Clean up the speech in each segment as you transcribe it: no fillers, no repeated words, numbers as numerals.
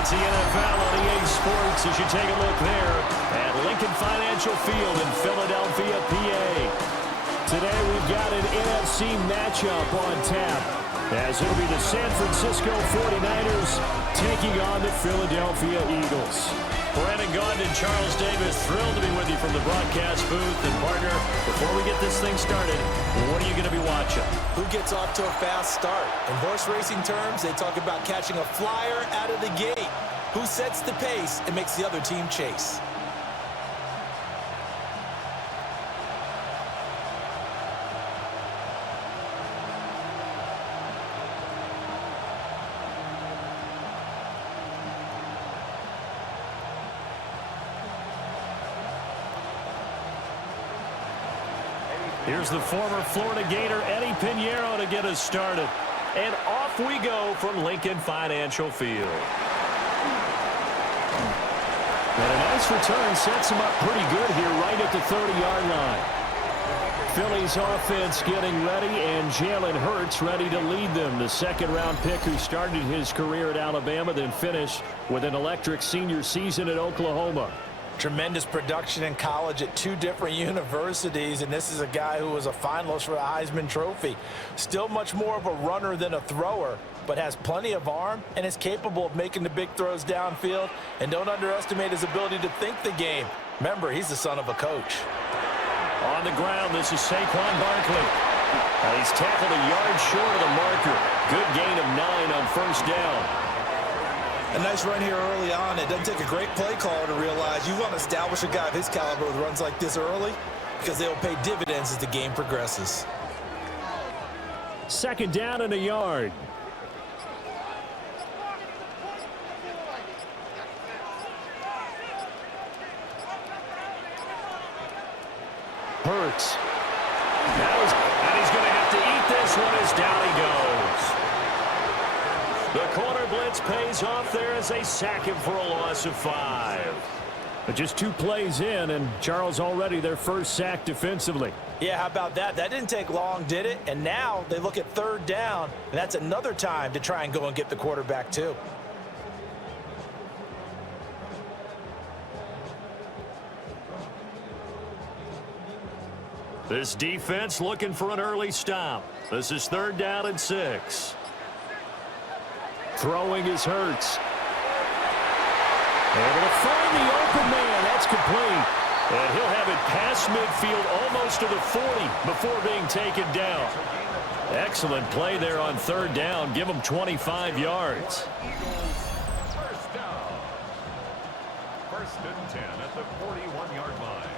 It's the NFL on EA Sports as you take a look there at Lincoln Financial Field in Philadelphia, PA. Today we've got an NFC matchup on tap, as it'll be the San Francisco 49ers taking on the Philadelphia Eagles. Brandon Gaudin and Charles Davis, thrilled to be with you from the broadcast booth. And partner, before we get this thing started, what are you going to be watching? Who gets off to a fast start? In horse racing terms, they talk about catching a flyer out of the gate. Who sets the pace and makes the other team chase? Here's the former Florida Gator, Eddie Pinheiro, to get us started. And off we go from Lincoln Financial Field. And a nice return sets him up pretty good here right at the 30-yard line. Philly's offense getting ready, and Jalen Hurts ready to lead them. The second-round pick who started his career at Alabama, then finished with an electric senior season at Oklahoma. Tremendous production in college at two different universities, and this is a guy who was a finalist for the Heisman Trophy. Still much more of a runner than a thrower, but has plenty of arm and is capable of making the big throws downfield. And don't underestimate his ability to think the game. Remember, he's the son of a coach. On the ground, this is Saquon Barkley. He's tackled a yard short of the marker. Good gain of 9 on first down. A nice run here early on. It doesn't take a great play caller to realize you want to establish a guy of his caliber with runs like this early, because they'll pay dividends as the game progresses. Second down and a yard. Hurts. And he's going to have to eat this one as down he goes. The corner blitz pays off there as they sack him for a loss of 5. But just 2 plays in, and Charles already their first sack defensively. Yeah, how about that? That didn't take long, did it? And now they look at third down, and that's another time to try and go and get the quarterback too. This defense looking for an early stop. This is third down and 6. Throwing is Hurts. Able to find the open man. That's complete. And he'll have it past midfield almost to the 40 before being taken down. Excellent play there on third down. Give him 25 yards. First down. First and 10 at the 41-yard line.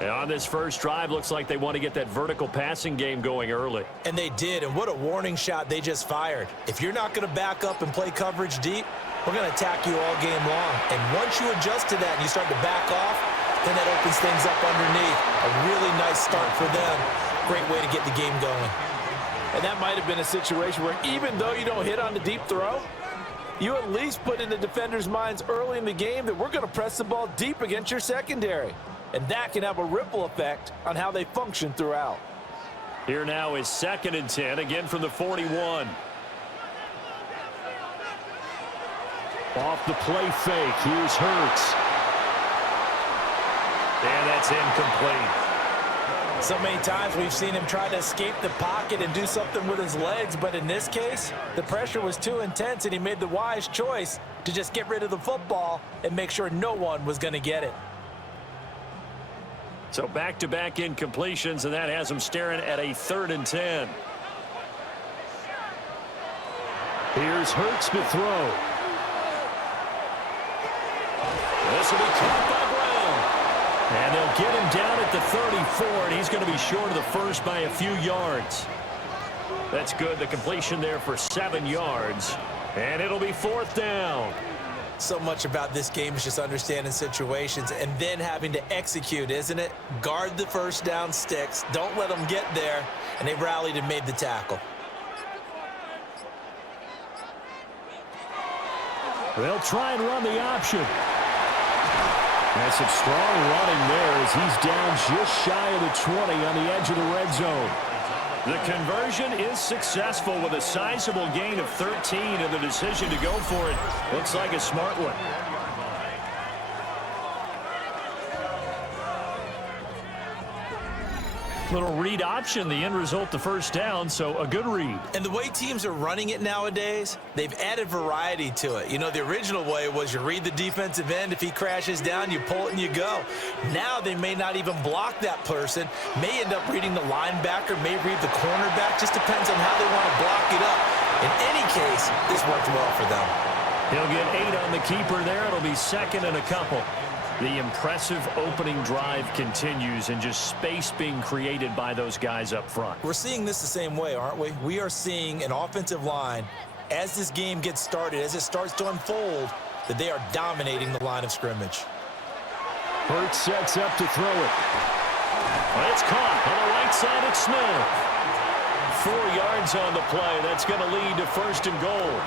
And on this first drive, looks like they want to get that vertical passing game going early. And they did, and what a warning shot they just fired. If you're not going to back up and play coverage deep, we're going to attack you all game long. And once you adjust to that and you start to back off, then that opens things up underneath. A really nice start for them. Great way to get the game going. And that might have been a situation where even though you don't hit on the deep throw, you at least put in the defenders' minds early in the game that we're going to press the ball deep against your secondary. And that can have a ripple effect on how they function throughout. Here now is second and 10, again from the 41. Off the play fake, here's Hurts. And that's incomplete. So many times we've seen him try to escape the pocket and do something with his legs, but in this case, the pressure was too intense and he made the wise choice to just get rid of the football and make sure no one was going to get it. So back-to-back incompletions, and that has them staring at a third and 10. Here's Hurts to throw. This will be caught by Brown. And they'll get him down at the 34, and he's going to be short of the first by a few yards. That's good. The completion there for 7 yards. And it'll be fourth down. So much about this game is just understanding situations and then having to execute, isn't it? Guard the first down sticks. Don't let them get there. And they rallied and made the tackle. They'll try and run the option. That's some strong running there as he's down just shy of the 20 on the edge of the red zone. The conversion is successful with a sizable gain of 13, and the decision to go for it looks like a smart one. Little read option, the end result, the first down, so a good read. And the way teams are running it nowadays, they've added variety to it. You know, the original way was you read the defensive end. If he crashes down, you pull it and you go. Now they may not even block that person, may end up reading the linebacker, may read the cornerback. Just depends on how they want to block it up. In any case, this worked well for them. He'll get 8 on the keeper there. It'll be second and a couple. The impressive opening drive continues, and just space being created by those guys up front. We're seeing this the same way, aren't we? We are seeing an offensive line, as this game gets started, as it starts to unfold, that they are dominating the line of scrimmage. Hurts sets up to throw it. It's caught on the right side. It's Smith. 4 yards on the play. That's going to lead to first and goal.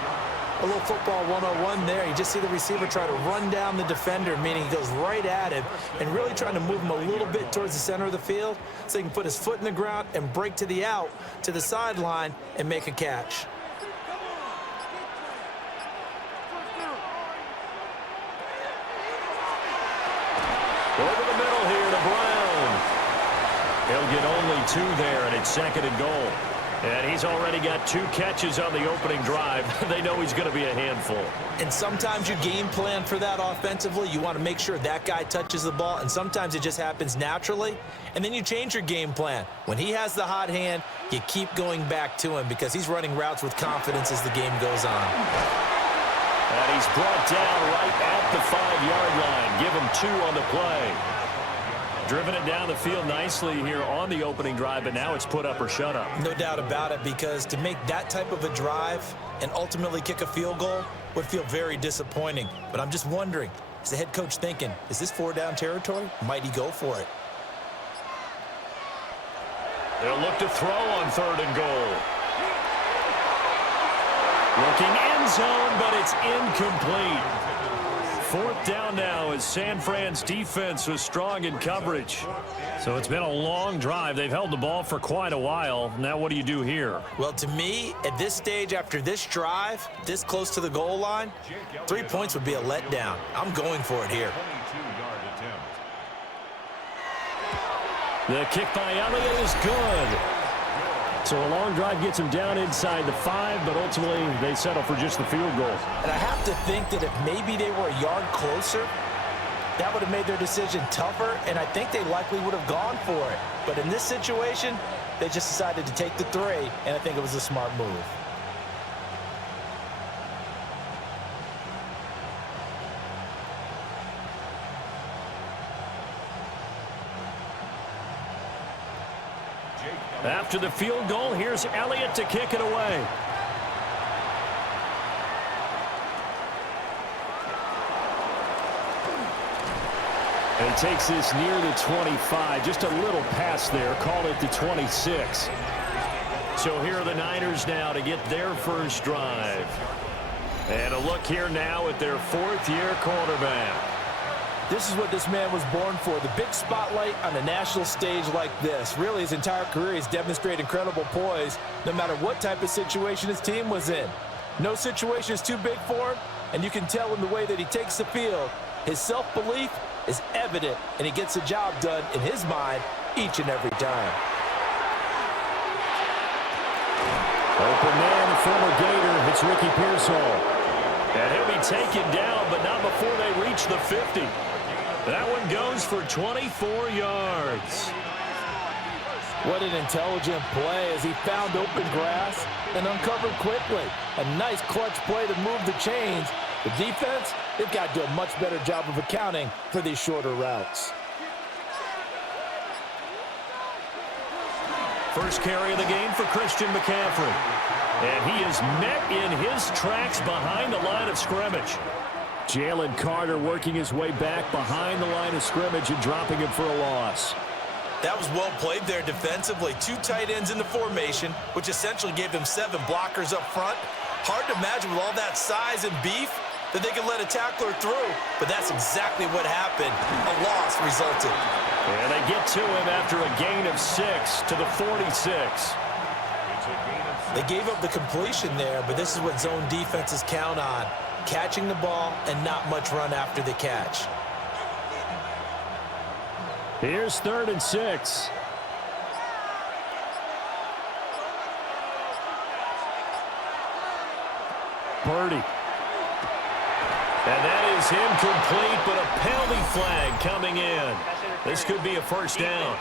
A little football 101 there. You just see the receiver try to run down the defender, meaning he goes right at him and really trying to move him a little bit towards the center of the field so he can put his foot in the ground and break to the out, to the sideline, and make a catch. Over the middle here to Brown. He'll get only 2 there, and it's second and goal. And he's already got 2 catches on the opening drive. They know he's going to be a handful. And sometimes you game plan for that offensively. You want to make sure that guy touches the ball, and sometimes it just happens naturally. And then you change your game plan. When he has the hot hand, you keep going back to him because he's running routes with confidence as the game goes on. And he's brought down right at the 5-yard line. Give him 2 on the play. Driven it down the field nicely here on the opening drive, but now it's put up or shut up. No doubt about it, because to make that type of a drive and ultimately kick a field goal would feel very disappointing. But I'm just wondering, is the head coach thinking, is this 4-down territory? Might he go for it? They'll look to throw on 3rd and goal. Looking end zone, but it's incomplete. 4th down now as San Fran's defense was strong in coverage. So it's been a long drive. They've held the ball for quite a while. Now what do you do here? Well, to me, at this stage, after this drive, this close to the goal line, 3 points would be a letdown. I'm going for it here. The kick by Elliott is good. So a long drive gets him down inside the 5, but ultimately they settle for just the field goal. And I have to think that if maybe they were a yard closer, that would have made their decision tougher, and I think they likely would have gone for it. But in this situation, they just decided to take the 3, and I think it was a smart move. After the field goal, here's Elliott to kick it away. And he takes this near the 25. Just a little pass there. Call it the 26. So here are the Niners now to get their first drive. And a look here now at their 4th-year quarterback. This is what this man was born for, the big spotlight on a national stage like this. Really, his entire career, he's demonstrated incredible poise, no matter what type of situation his team was in. No situation is too big for him, and you can tell in the way that he takes the field. His self-belief is evident, and he gets the job done in his mind each and every time. Open man, the former Gator, it's Ricky Pearsall. And he'll be taken down, but not before they reach the 50. That one goes for 24 yards. What an intelligent play as he found open grass and uncovered quickly. A nice clutch play to move the chains. The defense, they've got to do a much better job of accounting for these shorter routes. First carry of the game for Christian McCaffrey. And he is met in his tracks behind the line of scrimmage. Jalen Carter working his way back behind the line of scrimmage and dropping him for a loss. That was well played there defensively. 2 tight ends in the formation, which essentially gave them 7 blockers up front. Hard to imagine with all that size and beef that they could let a tackler through, but that's exactly what happened. A loss resulted. And they get to him after a gain of 6 to the 46. They gave up the completion there, but this is what zone defenses count on. Catching the ball and not much run after the catch. Here's 3rd and 6. Purdy. And that is incomplete, but a penalty flag coming in. This could be a first down.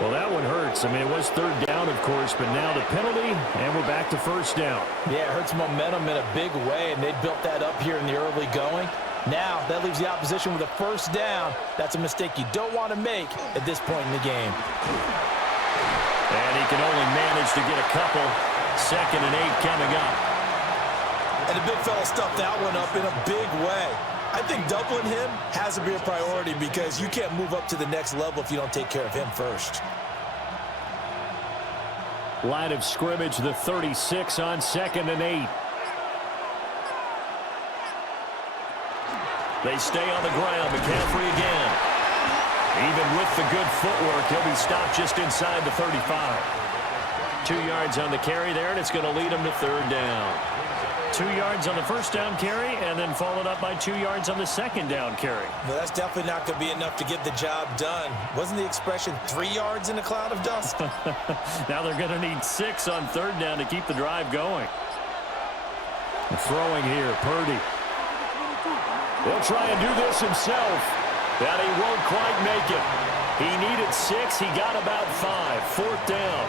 Well, that one hurts. I mean, it was 3rd down, of course, but now the penalty, and we're back to first down. Yeah, it hurts momentum in a big way, and they built that up here in the early going. Now, that leaves the opposition with a first down. That's a mistake you don't want to make at this point in the game. And he can only manage to get a couple. 2nd and 8 coming up. And the big fella stuffed that one up in a big way. I think doubling him has to be a priority because you can't move up to the next level if you don't take care of him first. Line of scrimmage, the 36 on 2nd and 8. They stay on the ground. McCaffrey again. Even with the good footwork, he'll be stopped just inside the 35. 2 yards on the carry there, and it's going to lead him to 3rd down. 2 yards on the first down carry, and then followed up by 2 yards on the 2nd down carry. Well, that's definitely not going to be enough to get the job done. Wasn't the expression 3 yards in a cloud of dust? Now they're going to need 6 on 3rd down to keep the drive going. Throwing here, Purdy. He'll try and do this himself, but he won't quite make it. He needed 6. He got about 5. 4th down.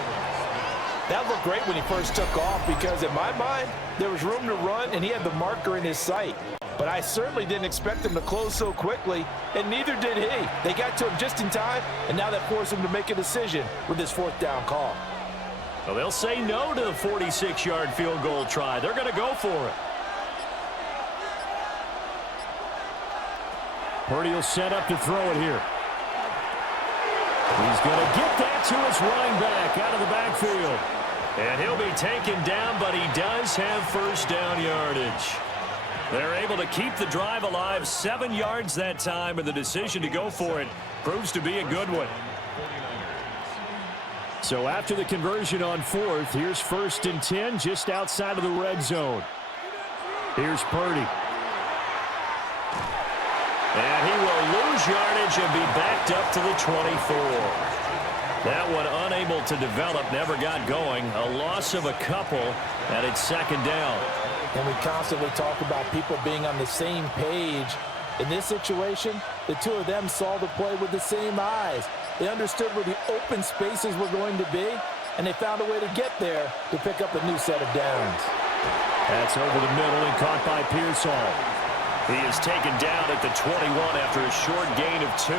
That looked great when he first took off because, in my mind, there was room to run, and he had the marker in his sight. But I certainly didn't expect him to close so quickly, and neither did he. They got to him just in time, and now that forced him to make a decision with this 4th down call. Well, they'll say no to the 46-yard field goal try. They're going to go for it. Purdy will set up to throw it here. He's going to get that to his running back out of the backfield. And he'll be taken down, but he does have first down yardage. They're able to keep the drive alive. 7 yards that time, and the decision to go for it proves to be a good one. So after the conversion on 4th, here's 1st and 10 just outside of the red zone. Here's Purdy. And he will lose yardage and be backed up to the 24. That one unable to develop, never got going. A loss of a couple, and it's 2nd down. And we constantly talk about people being on the same page. In this situation, the two of them saw the play with the same eyes. They understood where the open spaces were going to be, and they found a way to get there to pick up a new set of downs. That's over the middle and caught by Pearsall. He is taken down at the 21 after a short gain of 2.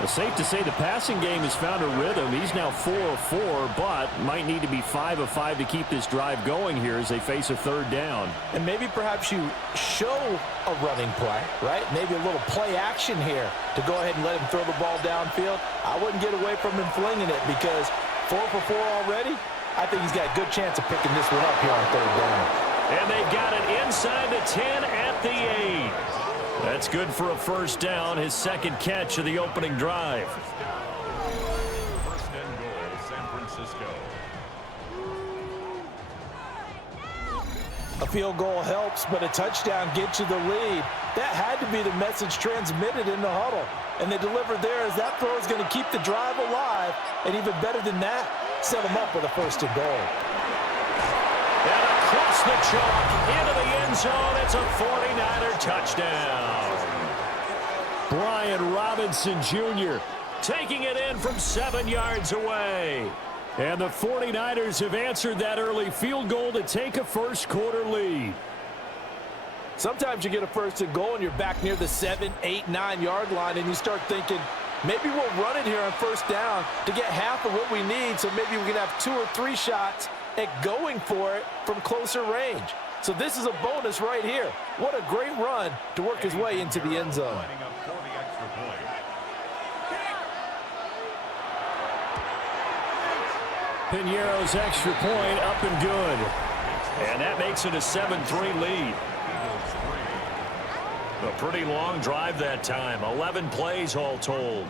It's safe to say the passing game has found a rhythm. He's now 4 of 4, but might need to be 5 of 5 to keep this drive going here as they face a 3rd down. And maybe perhaps you show a running play, right? Maybe a little play action here to go ahead and let him throw the ball downfield. I wouldn't get away from him flinging it because 4 for 4 already. I think he's got a good chance of picking this one up here on 3rd down. And they've got it inside the 10 at the 8. That's good for a first down, his 2nd catch of the opening drive. 1st and goal, San Francisco. A field goal helps, but a touchdown gets you the lead. That had to be the message transmitted in the huddle. And they delivered there as that throw is going to keep the drive alive. And even better than that, set them up with a 1st and goal. And across the chalk, into the end zone, it's a 49er touchdown. Brian Robinson Jr. taking it in from 7 yards away. And the 49ers have answered that early field goal to take a first quarter lead. Sometimes you get a 1st and goal and you're back near the 7, 8, 9 yard line and you start thinking, maybe we'll run it here on 1st down to get half of what we need so maybe we can have 2 or 3 shots at going for it from closer range. So this is a bonus right here. What a great run to work his way into the end zone. Lining up for the extra point. Piñeiro's extra point up and good. And that makes it a 7-3 lead. A pretty long drive that time. 11 plays all told.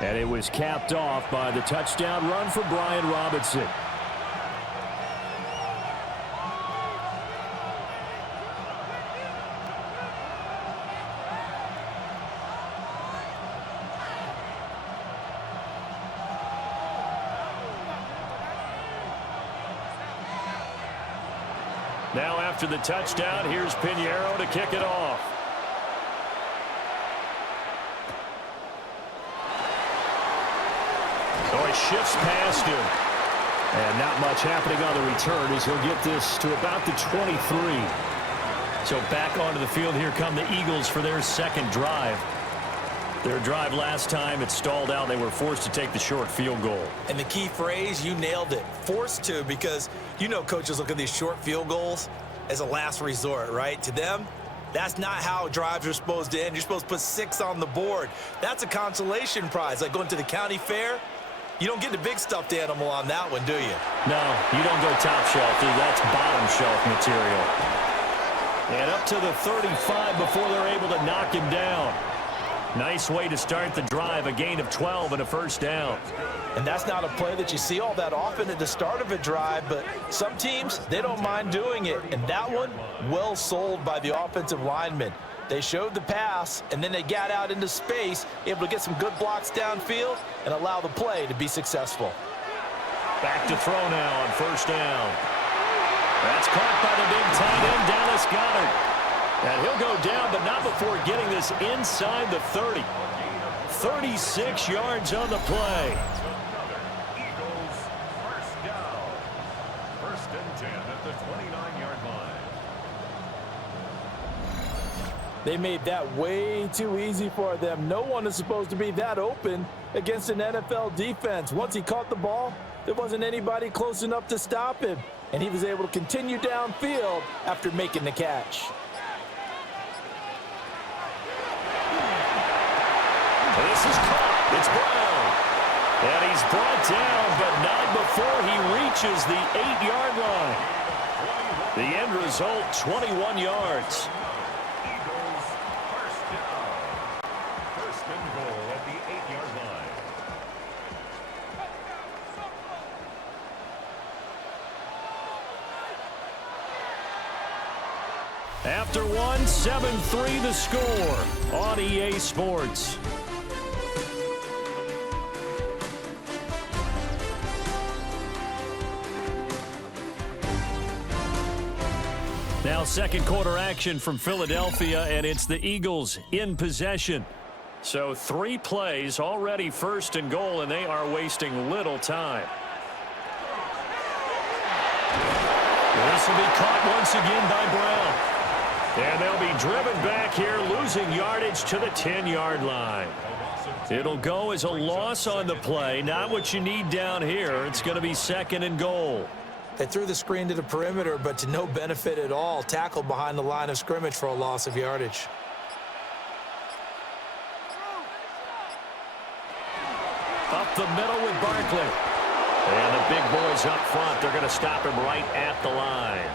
And it was capped off by the touchdown run for Brian Robinson. Now after the touchdown, here's Pinheiro to kick it off. So he shifts past him. And not much happening on the return as he'll get this to about the 23. So back onto the field, here come the Eagles for their second drive. Their drive last time, it stalled out. They were forced to take the short field goal. And the key phrase, you nailed it, forced to, because you know coaches look at these short field goals as a last resort, right? To them, that's not how drives are supposed to end. You're supposed to put 6 on the board. That's a consolation prize, like going to the county fair. You don't get the big stuffed animal on that one, do you? No, you don't go top shelf, dude. That's bottom shelf material. And up to the 35 before they're able to knock him down. Nice way to start the drive, a gain of 12 and a first down. And that's not a play that you see all that often at the start of a drive, but some teams, they don't mind doing it. And that one, well sold by the offensive lineman. They showed the pass, and then they got out into space, able to get some good blocks downfield and allow the play to be successful. Back to throw now on first down. That's caught by the big tight end, Dallas Goedert. And he'll go down, but not before getting this inside the 30. 36 yards on the play. Eagles first down. First and 10 at the 29-yard line. They made that way too easy for them. No one is supposed to be that open against an NFL defense. Once he caught the ball, there wasn't anybody close enough to stop him. And he was able to continue downfield after making the catch. This is caught. It's Brown. And he's brought down, but not before he reaches the 8-yard line. The end result, 21 yards. Eagles first down. First and goal at the 8-yard line. After one, 7-3 the score on EA Sports. Now second quarter action from Philadelphia, and it's the Eagles in possession. So 3 plays, already first and goal, and they are wasting little time. This will be caught once again by Brown. And they'll be driven back here, losing yardage to the 10-yard line. It'll go as a loss on the play, not what you need down here. It's going to be second and goal. They threw the screen to the perimeter, but to no benefit at all. Tackled behind the line of scrimmage for a loss of yardage. Up the middle with Barkley. And the big boys up front, they're going to stop him right at the line.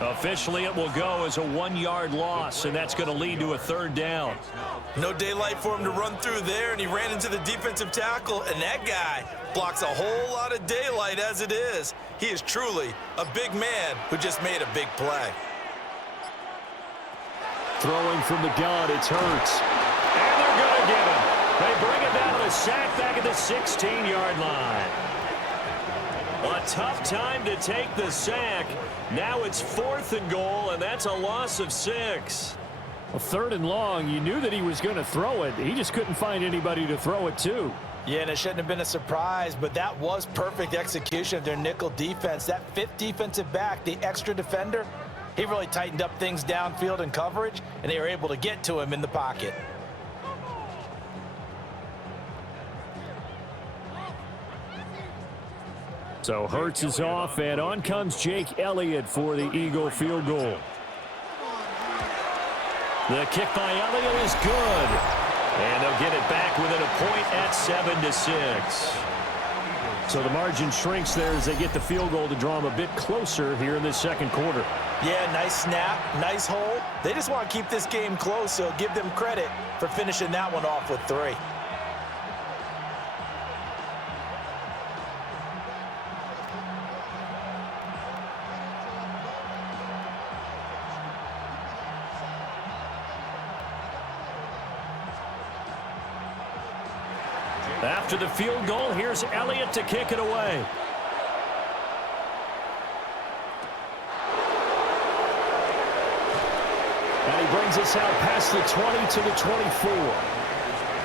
Officially, it will go as a 1-yard loss, and that's going to lead to a third down. No daylight for him to run through there, and he ran into the defensive tackle, and that guy blocks a whole lot of daylight as it is. He is truly a big man who just made a big play. Throwing from the gun, it's Hurts. And they're going to get him. They bring it down to a sack back at the 16-yard line. A tough time to take the sack. Now it's 4th and goal, and that's a loss of 6. Well, 3rd and long, you knew that he was going to throw it. He just couldn't find anybody to throw it to. Yeah, and it shouldn't have been a surprise, but that was perfect execution of their nickel defense. That 5th defensive back, the extra defender, he really tightened up things downfield in coverage, and they were able to get to him in the pocket. So Hurts is off, and on comes Jake Elliott for the Eagle field goal. The kick by Elliott is good. And they'll get it back within a point at 7-6. So the margin shrinks there as they get the field goal to draw them a bit closer here in this second quarter. Yeah, nice snap, nice hold. They just want to keep this game close, so give them credit for finishing that one off with 3. After the field goal, here's Elliott to kick it away. And he brings us out past the 20 to the 24.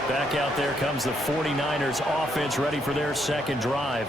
Back out there comes the 49ers offense, ready for their second drive.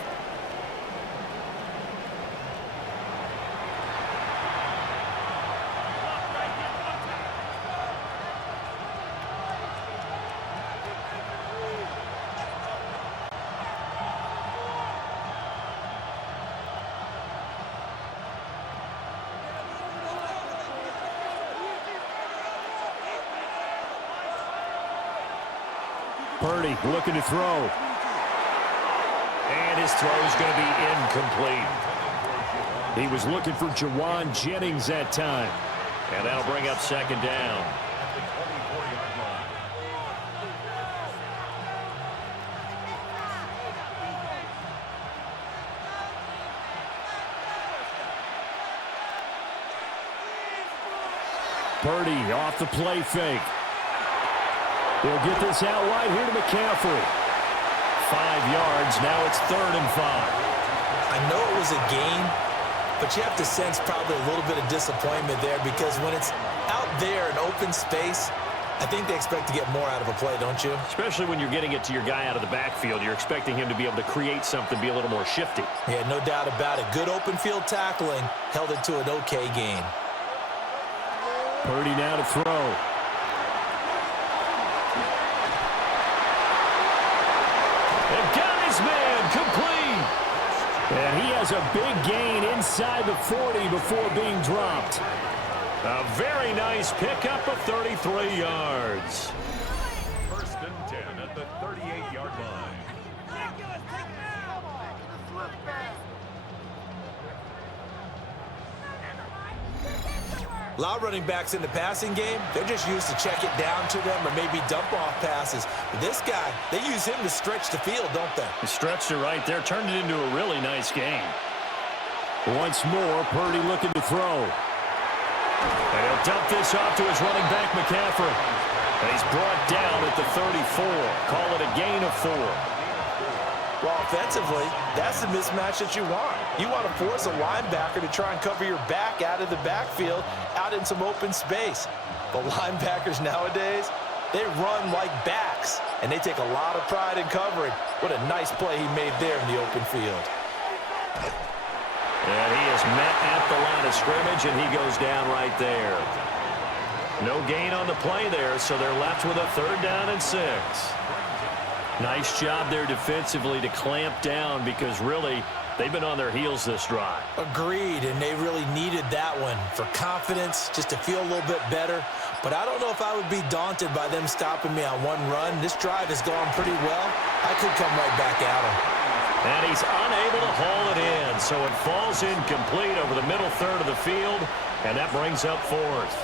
Purdy looking to throw. And his throw is going to be incomplete. He was looking for Jawan Jennings that time. And that'll bring up second down. Purdy off the play fake. They'll get this out wide here to McCaffrey. 5 yards. Now it's 3rd and 5. I know it was a gain, but you have to sense probably a little bit of disappointment there because when it's out there in open space, I think they expect to get more out of a play, don't you? Especially when you're getting it to your guy out of the backfield. You're expecting him to be able to create something, be a little more shifty. Yeah, no doubt about it. Good open field tackling held it to an okay gain. Purdy now to throw. And got his man complete. And he has a big gain inside the 40 before being dropped. A very nice pickup of 33 yards. 1st and 10 at the 38-yard line. A lot of running backs in the passing game, they're just used to check it down to them or maybe dump off passes. But this guy, they use him to stretch the field, don't they? He stretched it right there, turned it into a really nice game. Once more, Purdy looking to throw. And he'll dump this off to his running back, McCaffrey. And he's brought down at the 34. Call it a gain of 4. Well, offensively, that's the mismatch that you want. You want to force a linebacker to try and cover your back out of the backfield, out in some open space. But linebackers nowadays, they run like backs, and they take a lot of pride in covering. What a nice play he made there in the open field. And he is met at the line of scrimmage, and he goes down right there. No gain on the play there, so they're left with a 3rd down and 6. Nice job there defensively to clamp down because really they've been on their heels this drive. Agreed, and they really needed that one for confidence, just to feel a little bit better. But I don't know if I would be daunted by them stopping me on one run. This drive has gone pretty well. I could come right back at him. And he's unable to haul it in, so it falls incomplete over the middle third of the field, and that brings up 4th.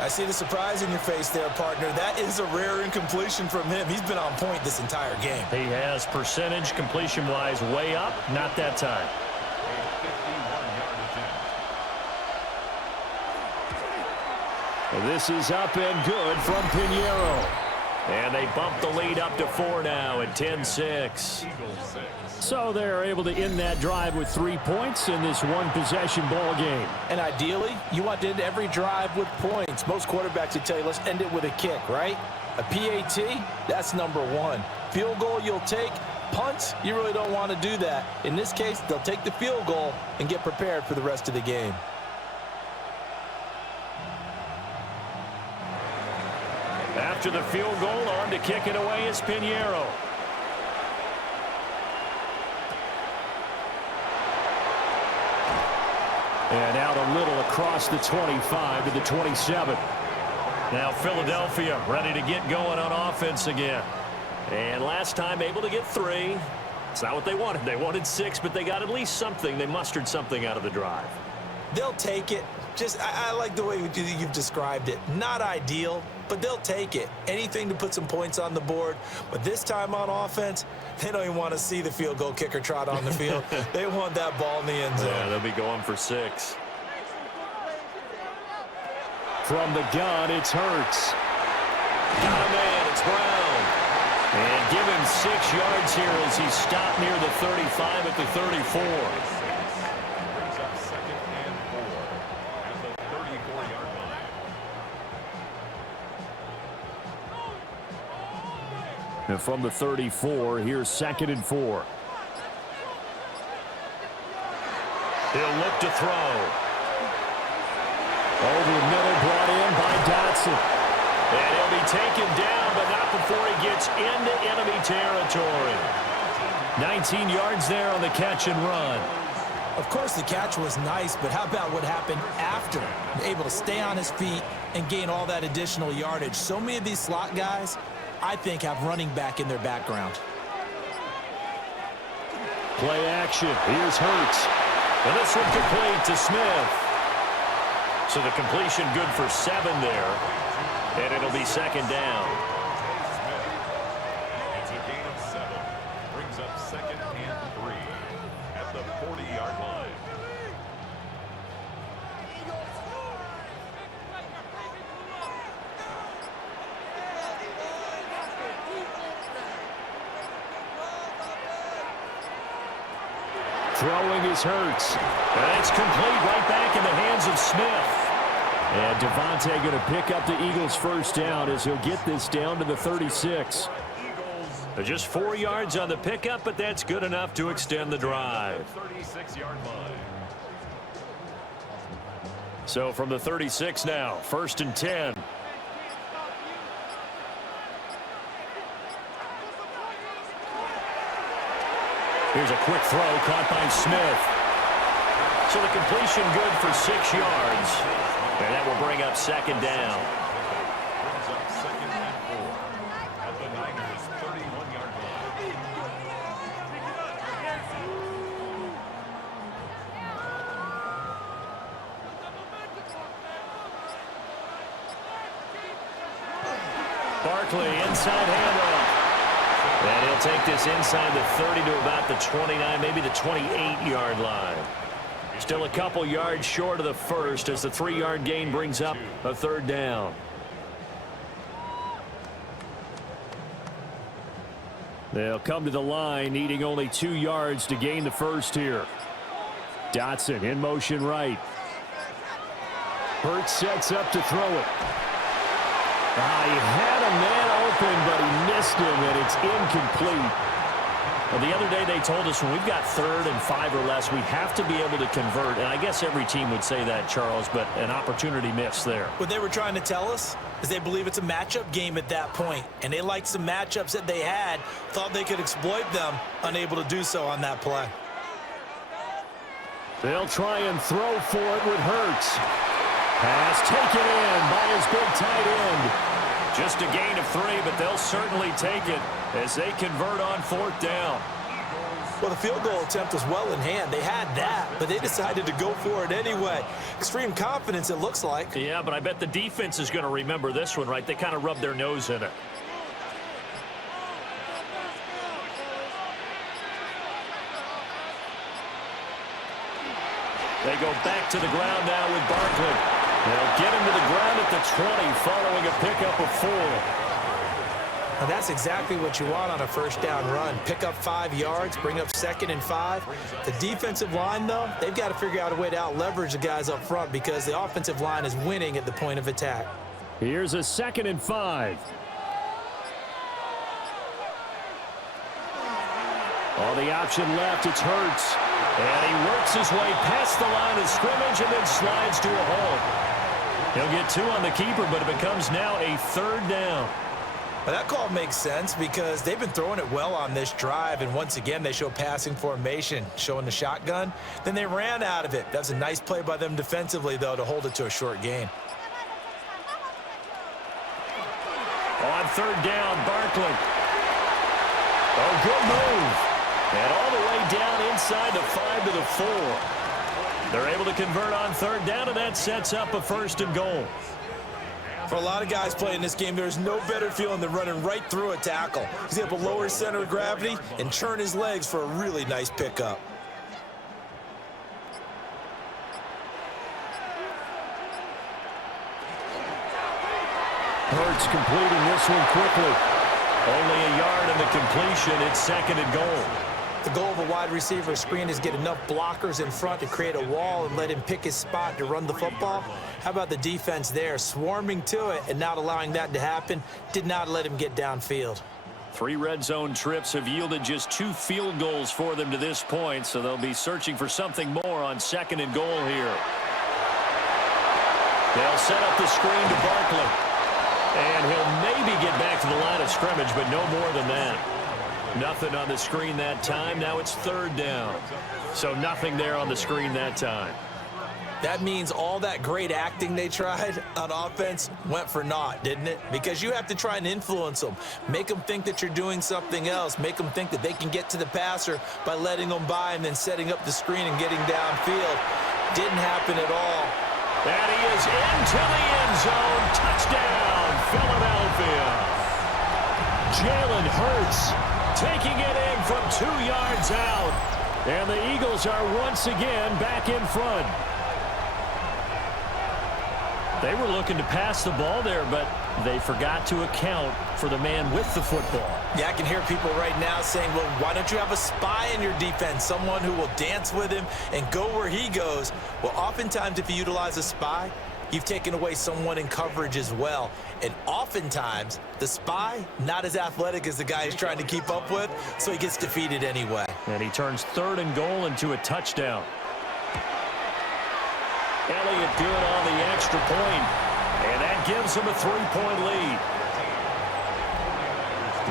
I see the surprise in your face there, partner. That is a rare incompletion from him. He's been on point this entire game. He has percentage completion-wise way up, not that time. This is up and good from Pinheiro. And they bump the lead up to 4 now at 10-6. So they're able to end that drive with 3 points in this one-possession ball game. And ideally, you want to end every drive with points. Most quarterbacks would tell you, let's end it with a kick, right? A PAT, that's number 1. Field goal you'll take. Punts, you really don't want to do that. In this case, they'll take the field goal and get prepared for the rest of the game. After the field goal, on to kick it away is Pinheiro. And out a little across the 25 to the 27. Now Philadelphia ready to get going on offense again. And last time able to get 3. It's not what they wanted. They wanted 6, but they got at least something. They mustered something out of the drive. They'll take it. I like the way you've described it. Not ideal, but they'll take it. Anything to put some points on the board. But this time on offense, they don't even want to see the field goal kicker trot on the field. They want that ball in the end zone. Yeah, they'll be going for 6. From the gun, it's Hurts. Got a man, it's Brown. And give him 6 yards here as he stopped near the 35 at the 34. Brings up 2nd and 4 at the 34-yard line. And from the 34, here's 2nd and 4. He'll look to throw. Over the middle, brought in by Dotson. And he'll be taken down, but not before he gets into enemy territory. 19 yards there on the catch and run. Of course, the catch was nice, but how about what happened after? Able to stay on his feet and gain all that additional yardage. So many of these slot guys, I think, have running back in their background. Play action. Here's Hurts. And this one complete to Smith. So the completion good for 7 there. And it'll be 2nd down. It's a gain of 7. Brings up 2nd and 3 at the 40-yard line. Throwing is Hurts. And it's complete right back in the hands of Smith. And Devontae going to pick up the Eagles' first down as he'll get this down to the 36. Just 4 yards on the pickup, but that's good enough to extend the drive. 36-yard line. So from the 36 now, 1st and 10. Here's a quick throw caught by Smith. So the completion good for 6 yards. And that will bring up 2nd down. Brings up 2nd and 4 at the Niners' 31-yard line. Barkley inside handoff. And he'll take this inside the 30 to about the 29, maybe the 28-yard line. Still a couple yards short of the first as the 3-yard gain brings up a 3rd down. They'll come to the line needing only 2 yards to gain the first here. Dotson in motion right. Hurts sets up to throw it. He had a man open, but he missed him, and it's incomplete. Well, the other day they told us when we've got 3rd and 5 or less, we have to be able to convert. And I guess every team would say that, Charles, but an opportunity missed there. What they were trying to tell us is they believe it's a matchup game at that point, and they liked some matchups that they had, thought they could exploit them, unable to do so on that play. They'll try and throw for it with Hurts. Pass taken in by his big tight end. Just a gain of 3, but they'll certainly take it as they convert on 4th down. Well, the field goal attempt was well in hand. They had that, but they decided to go for it anyway. Extreme confidence, it looks like. Yeah, but I bet the defense is going to remember this one, right? They kind of rubbed their nose in it. They go back to the ground now with Barkley. They'll get him to the ground at the 20 following a pickup of 4. And that's exactly what you want on a first down run. Pick up 5 yards, bring up 2nd and 5. The defensive line, though, they've got to figure out a way to out-leverage the guys up front because the offensive line is winning at the point of attack. Here's a 2nd and 5. All the option left, it's Hurts. And he works his way past the line of scrimmage and then slides to a hole. He'll get 2 on the keeper, but it becomes now a 3rd down. But that call makes sense because they've been throwing it well on this drive, and once again they show passing formation, showing the shotgun. Then they ran out of it. That was a nice play by them defensively, though, to hold it to a short gain. On 3rd down, Barkley. Oh, good move. And all the way down inside the 5 to the 4. They're able to convert on 3rd down, and that sets up a 1st and goal. For a lot of guys playing this game, there's no better feeling than running right through a tackle. He's able to lower his center of gravity and turn his legs for a really nice pickup. Hurts completing this one quickly. Only a yard in the completion. It's 2nd and goal. The goal of a wide receiver screen is get enough blockers in front to create a wall and let him pick his spot to run the football. How about the defense there, swarming to it and not allowing that to happen? Did not let him get downfield. 3 red zone trips have yielded just 2 field goals for them to this point, so they'll be searching for something more on 2nd and goal here. They'll set up the screen to Barkley. And he'll maybe get back to the line of scrimmage, but no more than that. Nothing on the screen that time. Now it's 3rd down. So nothing there on the screen that time. That means all that great acting they tried on offense went for naught, didn't it? Because you have to try and influence them. Make them think that you're doing something else. Make them think that they can get to the passer by letting them by and then setting up the screen and getting downfield. Didn't happen at all. And he is into the end zone. Touchdown, Philadelphia. Jalen Hurts taking it in from 2 yards out. And the Eagles are once again back in front. They were looking to pass the ball there, but they forgot to account for the man with the football. Yeah, I can hear people right now saying, well, why don't you have a spy in your defense, someone who will dance with him and go where he goes? Well, oftentimes if you utilize a spy, you've taken away someone in coverage as well. And oftentimes, the spy, not as athletic as the guy he's trying to keep up with, so he gets defeated anyway. And he turns 3rd and goal into a touchdown. Elliott good on the extra point, and that gives him a 3-point lead.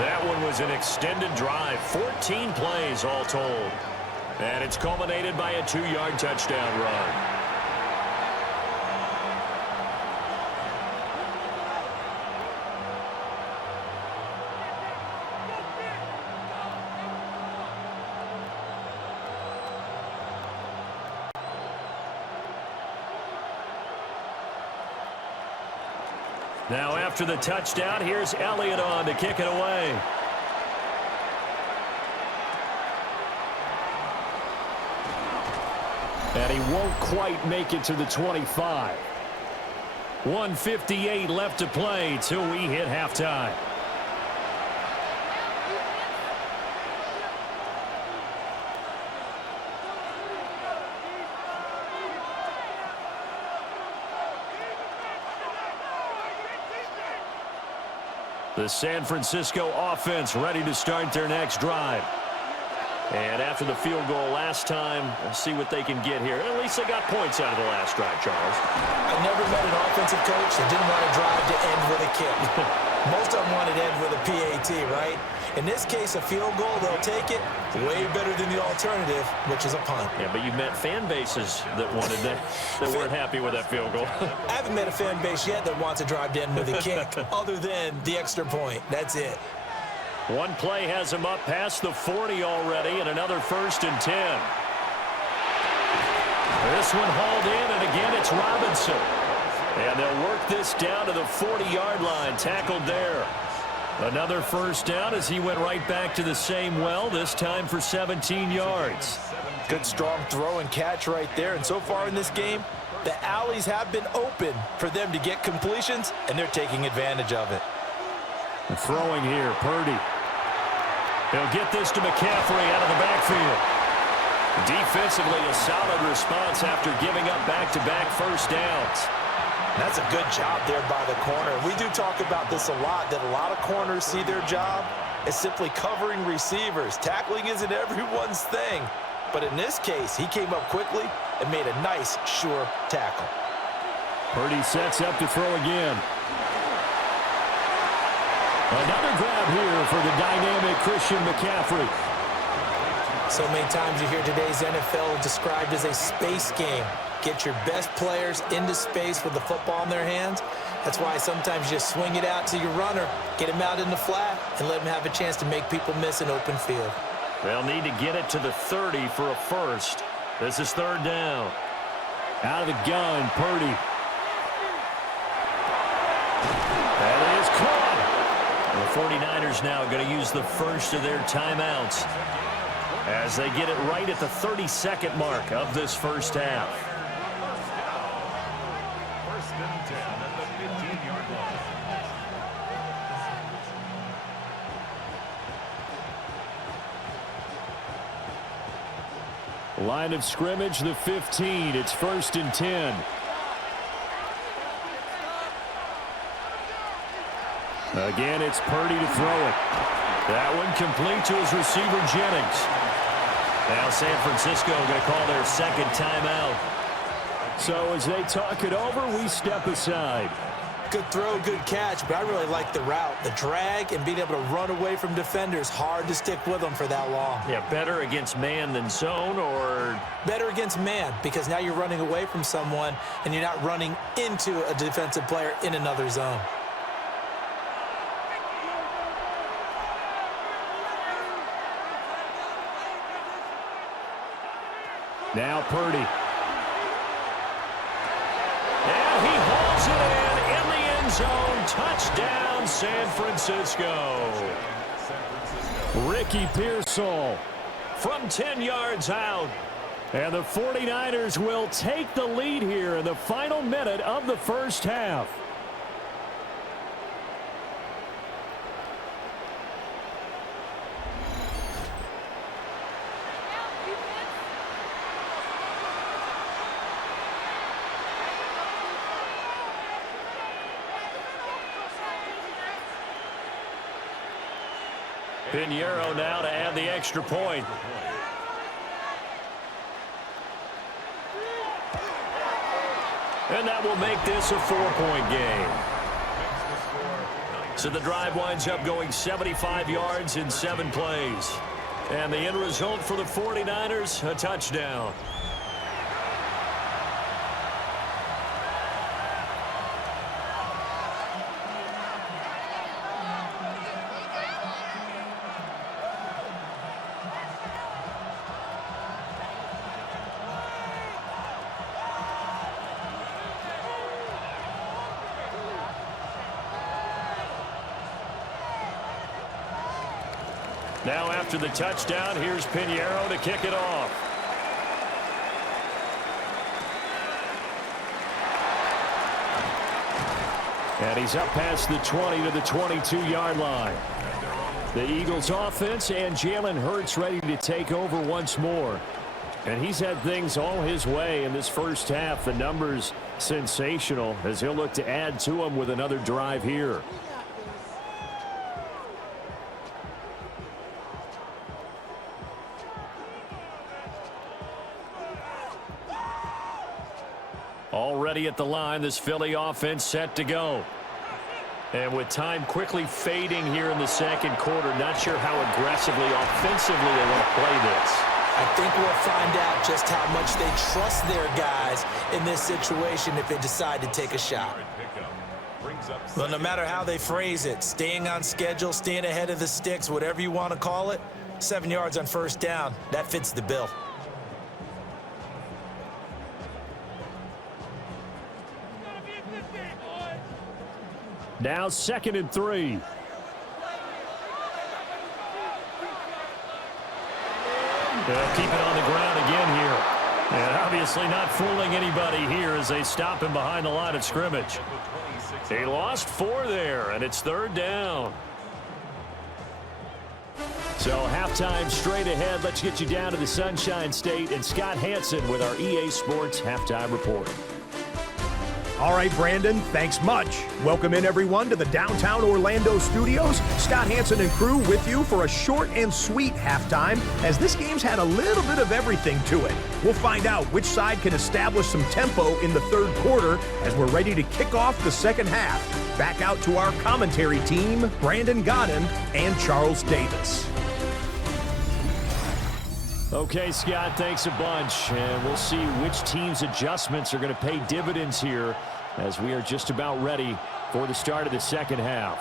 That one was an extended drive, 14 plays all told. And it's culminated by a 2-yard touchdown run. Now after the touchdown, here's Elliott on to kick it away. And he won't quite make it to the 25. 1:58 left to play till we hit halftime. The San Francisco offense ready to start their next drive. And after the field goal last time, we'll see what they can get here. At least they got points out of the last drive, Charles. I never met an offensive coach that didn't want to drive to end with a kick. Most of them wanted to end with a PAT, right? In this case, a field goal, they'll take it way better than the alternative, which is a punt. Yeah, but you've met fan bases that wanted that weren't happy with that field goal. I haven't met a fan base yet that wants to drive to end with a kick, other than the extra point. That's it. One play has him up past the 40 already, and another 1st and 10. This one hauled in, and again it's Robinson. And they'll work this down to the 40-yard line, tackled there. Another 1st down as he went right back to the same well, this time for 17 yards. Good strong throw and catch right there. And so far in this game, the alleys have been open for them to get completions, and they're taking advantage of it. And throwing here, Purdy. He'll get this to McCaffrey out of the backfield. Defensively, a solid response after giving up back-to-back 1st downs. That's a good job there by the corner. We do talk about this a lot, that a lot of corners see their job as simply covering receivers. Tackling isn't everyone's thing. But in this case, he came up quickly and made a nice, sure tackle. Purdy sets up to throw again. Another grab here for the dynamic Christian McCaffrey. So many times you hear today's NFL described as a space game. Get your best players into space with the football in their hands. That's why sometimes you just swing it out to your runner, get him out in the flat, and let him have a chance to make people miss an open field. They'll need to get it to the 30 for a 1st. This is 3rd down. Out of the gun, Purdy. That is caught. The 49ers now going to use the 1st of their timeouts as they get it right at the 32nd mark of this 1st half. 1st and 10 at the 15-yard line. Line of scrimmage, the 15. It's 1st and 10. Again, it's Purdy to throw it. That one complete to his receiver, Jennings. Now San Francisco going to call their second timeout. So as they talk it over, we step aside. Good throw, good catch, but I really like the route. The drag and being able to run away from defenders, hard to stick with them for that long. Yeah, better against man than zone, or? Better against man, because now you're running away from someone and you're not running into a defensive player in another zone. Now Purdy. And he hauls it in the end zone. Touchdown, San Francisco. Ricky Pearsall from 10 yards out. And the 49ers will take the lead here in the final minute of the first half. Pinheiro now to add the extra point. And that will make this a 4-point game. So the drive winds up going 75 yards in 7 plays. And the end result for the 49ers, a touchdown. Now after the touchdown, here's Pinheiro to kick it off. And he's up past the 20 to the 22-yard line. The Eagles offense and Jalen Hurts ready to take over once more. And he's had things all his way in this first half. The numbers sensational as he'll look to add to them with another drive here. Already at the line, this Philly offense set to go. And with time quickly fading here in the second quarter, not sure how aggressively, offensively they want to play this. I think we'll find out just how much they trust their guys in this situation if they decide to take a shot. But no matter how they phrase it, staying on schedule, staying ahead of the sticks, whatever you want to call it, 7 yards on first down, that fits the bill. Now 2nd and 3. They'll keep it on the ground again here. And obviously not fooling anybody here as they stop him behind the line of scrimmage. He lost 4 there, and it's 3rd down. So halftime straight ahead. Let's get you down to the Sunshine State and Scott Hansen with our EA Sports Halftime Report. All right, Brandon, thanks much. Welcome in, everyone, to the downtown Orlando studios. Scott Hansen and crew with you for a short and sweet halftime, as this game's had a little bit of everything to it. We'll find out which side can establish some tempo in the third quarter as we're ready to kick off the second half. Back out to our commentary team, Brandon Godden and Charles Davis. Okay, Scott, thanks a bunch. And we'll see which team's adjustments are going to pay dividends here as we are just about ready for the start of the second half.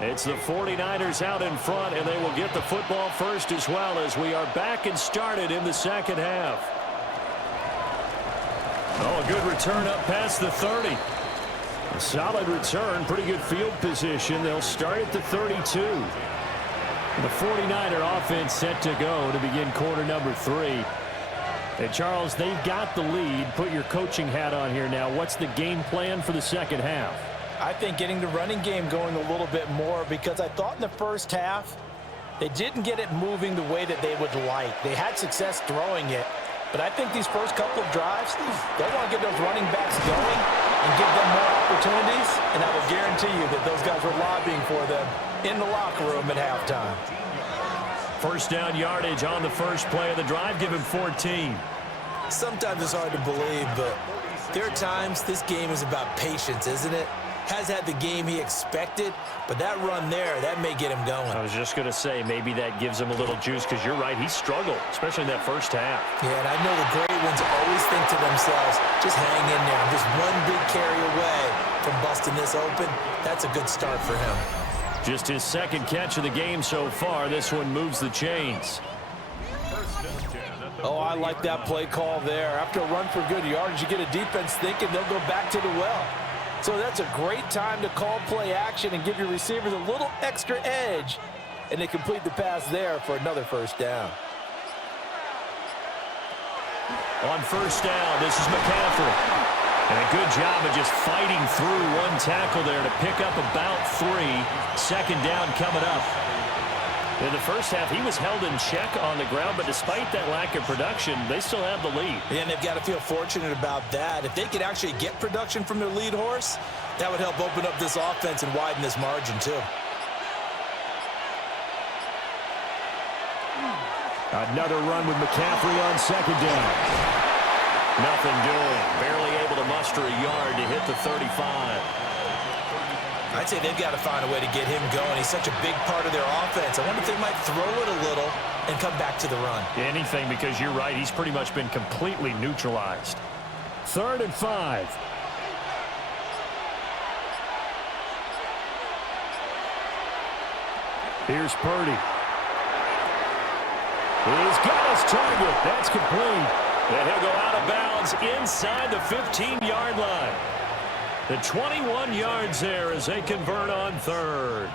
It's the 49ers out in front, and they will get the football first as well as we are back and started in the second half. Oh, a good return up past the 30. A solid return, pretty good field position. They'll start at the 32. The 49er offense set to go to begin quarter number 3. Hey, Charles, they've got the lead. Put your coaching hat on here now. What's the game plan for the second half? I think getting the running game going a little bit more, because I thought in the first half they didn't get it moving the way that they would like. They had success throwing it, but I think these first couple of drives, they want to get those running backs going and give them more opportunities, and I will guarantee you that those guys were lobbying for them in the locker room at halftime. First down yardage on the first play of the drive. Give him 14. Sometimes it's hard to believe, but there are times this game is about patience, isn't it? Has had the game he expected, but that run there, that may get him going. I was just going to say, maybe that gives him a little juice, because you're right, he struggled, especially in that first half. Yeah, and I know the great ones always think to themselves, just hang in there. I'm just one big carry away from busting this open. That's a good start for him. Just his second catch of the game so far. This one moves the chains. Oh, I like that play call there. After a run for good yardage, you get a defense thinking they'll go back to the well. So that's a great time to call play action and give your receivers a little extra edge. And they complete the pass there for another first down. On first down, this is McCaffrey. And a good job of just fighting through one tackle there to pick up about 3. Second down coming up. In the first half, he was held in check on the ground, but despite that lack of production, they still have the lead. And they've got to feel fortunate about that. If they could actually get production from their lead horse, that would help open up this offense and widen this margin too. Another run with McCaffrey on second down. Nothing doing. Barely able to muster a yard to hit the 35. I'd say they've got to find a way to get him going. He's such a big part of their offense. I wonder if they might throw it a little and come back to the run. Anything, because you're right. He's pretty much been completely neutralized. 3rd and 5. Here's Purdy. He's got his target. That's complete. And he'll go out of bounds inside the 15-yard line. The 21 yards there as they convert on 3rd.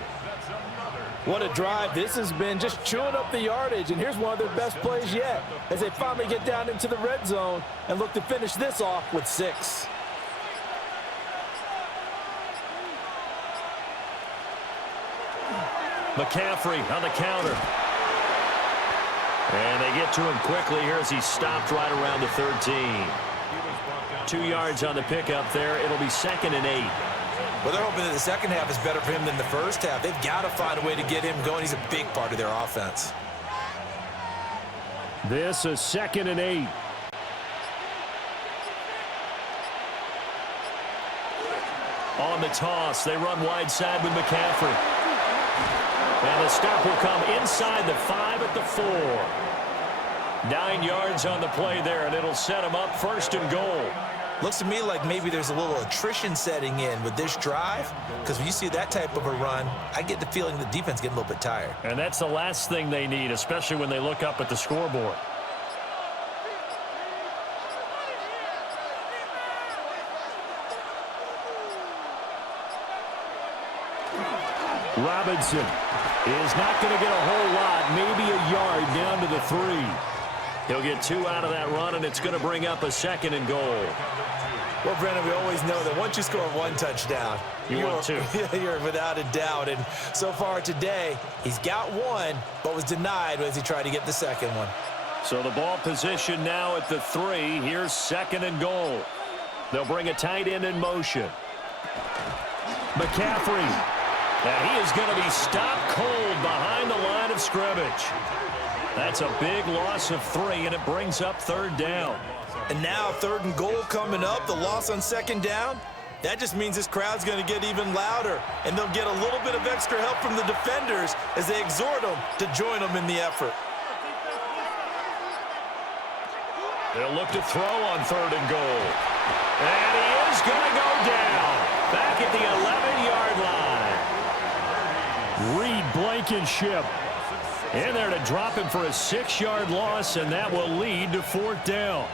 What a drive this has been, just chewing up the yardage. And here's one of their best plays yet as they finally get down into the red zone and look to finish this off with 6. McCaffrey on the counter. And they get to him quickly here as he's stopped right around the 13. 2 yards on the pickup there. It'll be 2nd and 8. Well, they're hoping that the second half is better for him than the first half. They've got to find a way to get him going. He's a big part of their offense. This is 2nd and 8. On the toss, they run wide side with McCaffrey. And the stop will come inside the 5 at the 4. 9 yards on the play there, and it'll set them up 1st and goal. Looks to me like maybe there's a little attrition setting in with this drive, because when you see that type of a run, I get the feeling the defense getting a little bit tired. And that's the last thing they need, especially when they look up at the scoreboard. Robinson is not going to get a whole lot, maybe a yard down to the 3. He'll get 2 out of that run, and it's going to bring up a 2nd and goal. Well, Brennan, we always know that once you score 1 touchdown, you're 2. You're without a doubt. And so far today, he's got 1, but was denied as he tried to get the 2nd one. So the ball position now at the 3. Here's 2nd and goal. They'll bring a tight end in motion. McCaffrey. And he is going to be stopped cold behind the line of scrimmage. That's a big loss of 3, and it brings up 3rd down. And now 3rd and goal coming up, the loss on 2nd down. That just means this crowd's going to get even louder, and they'll get a little bit of extra help from the defenders as they exhort them to join them in the effort. They'll look to throw on 3rd and goal. And he is going to go down back at the 11-yard line. Reed Blankenship in there to drop him for a 6-yard loss, and that will lead to 4th down.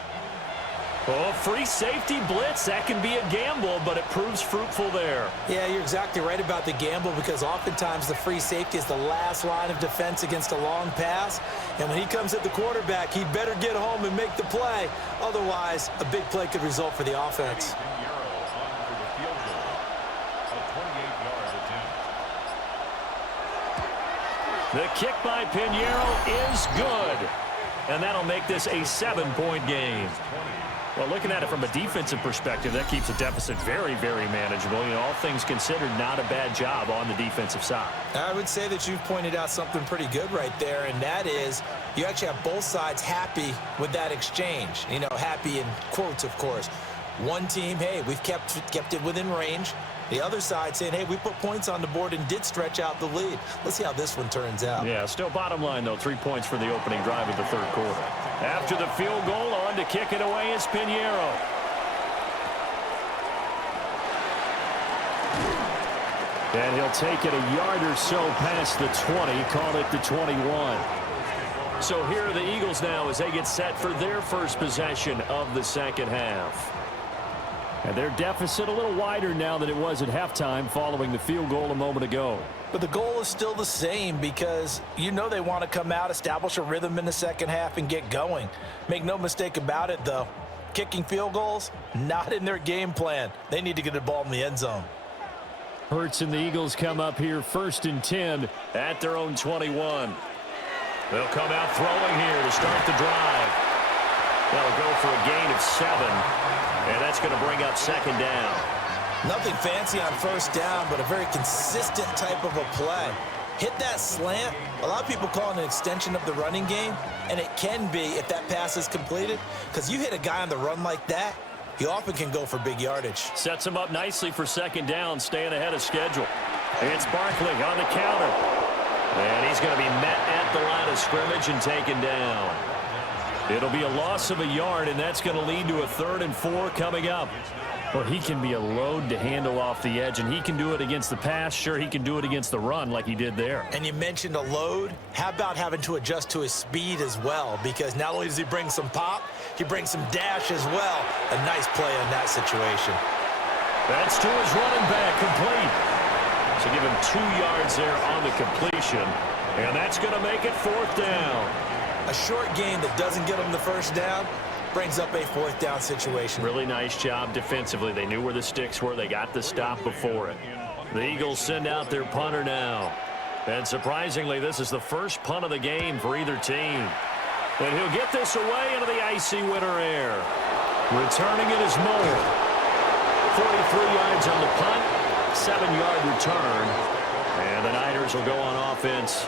Oh, free safety blitz, that can be a gamble, but it proves fruitful there. Yeah, you're exactly right about the gamble, because oftentimes the free safety is the last line of defense against a long pass. And when he comes at the quarterback, he better get home and make the play. Otherwise, a big play could result for the offense. The kick by Pinheiro is good. And that'll make this a 7-point game. Well, looking at it from a defensive perspective, that keeps the deficit very, very manageable. You know, all things considered, not a bad job on the defensive side. I would say that you've pointed out something pretty good right there, and that is you actually have both sides happy with that exchange. You know, happy in quotes, of course. One team, hey, we've kept it within range. The other side saying, hey, we put points on the board and did stretch out the lead. Let's see how this one turns out. Yeah, still bottom line, though, 3 points for the opening drive of the third quarter. After the field goal, on to kick it away is Pinheiro. And he'll take it a yard or so past the 20, call it the 21. So here are the Eagles now as they get set for their first possession of the second half. And their deficit a little wider now than it was at halftime following the field goal a moment ago. But the goal is still the same because you know they want to come out, establish a rhythm in the second half, and get going. Make no mistake about it, though. Kicking field goals, not in their game plan. They need to get the ball in the end zone. Hurts and the Eagles come up here 1st and 10 at their own 21. They'll come out throwing here to start the drive. They'll go for a gain of 7, and that's going to bring up second down. Nothing fancy on first down, but a very consistent type of a play. Hit that slant. A lot of people call it an extension of the running game, and it can be if that pass is completed, because you hit a guy on the run like that, he often can go for big yardage. Sets him up nicely for second down, staying ahead of schedule. It's Barkley on the counter. And he's going to be met at the line of scrimmage and taken down. It'll be a loss of a yard, and that's going to lead to a 3rd and 4 coming up. Well, he can be a load to handle off the edge, and he can do it against the pass. Sure, he can do it against the run like he did there. And you mentioned a load. How about having to adjust to his speed as well? Because not only does he bring some pop, he brings some dash as well. A nice play on that situation. That's to his running back, complete. So give him 2 yards there on the completion, and that's going to make it 4th down. A short game that doesn't get him the first down brings up a 4th down situation. Really nice job defensively. They knew where the sticks were. They got the stop before it. The Eagles send out their punter now. And surprisingly, this is the first punt of the game for either team. And he'll get this away into the icy winter air. Returning it is Moore. 43 yards on the punt, 7-yard return. And the Niners will go on offense,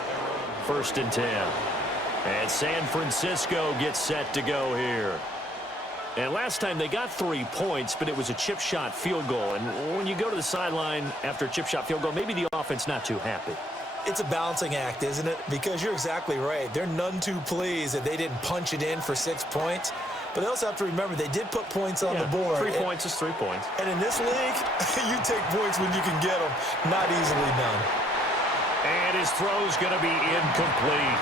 1st and 10. And San Francisco gets set to go here. And last time they got 3 points, but it was a chip shot field goal. And when you go to the sideline after a chip shot field goal, maybe the offense not too happy. It's a balancing act, isn't it? Because you're exactly right. They're none too pleased that they didn't punch it in for 6 points. But they also have to remember they did put points on the board. 3 points is 3 points. And in this league, you take points when you can get them. Not easily done. And his throw's going to be incomplete.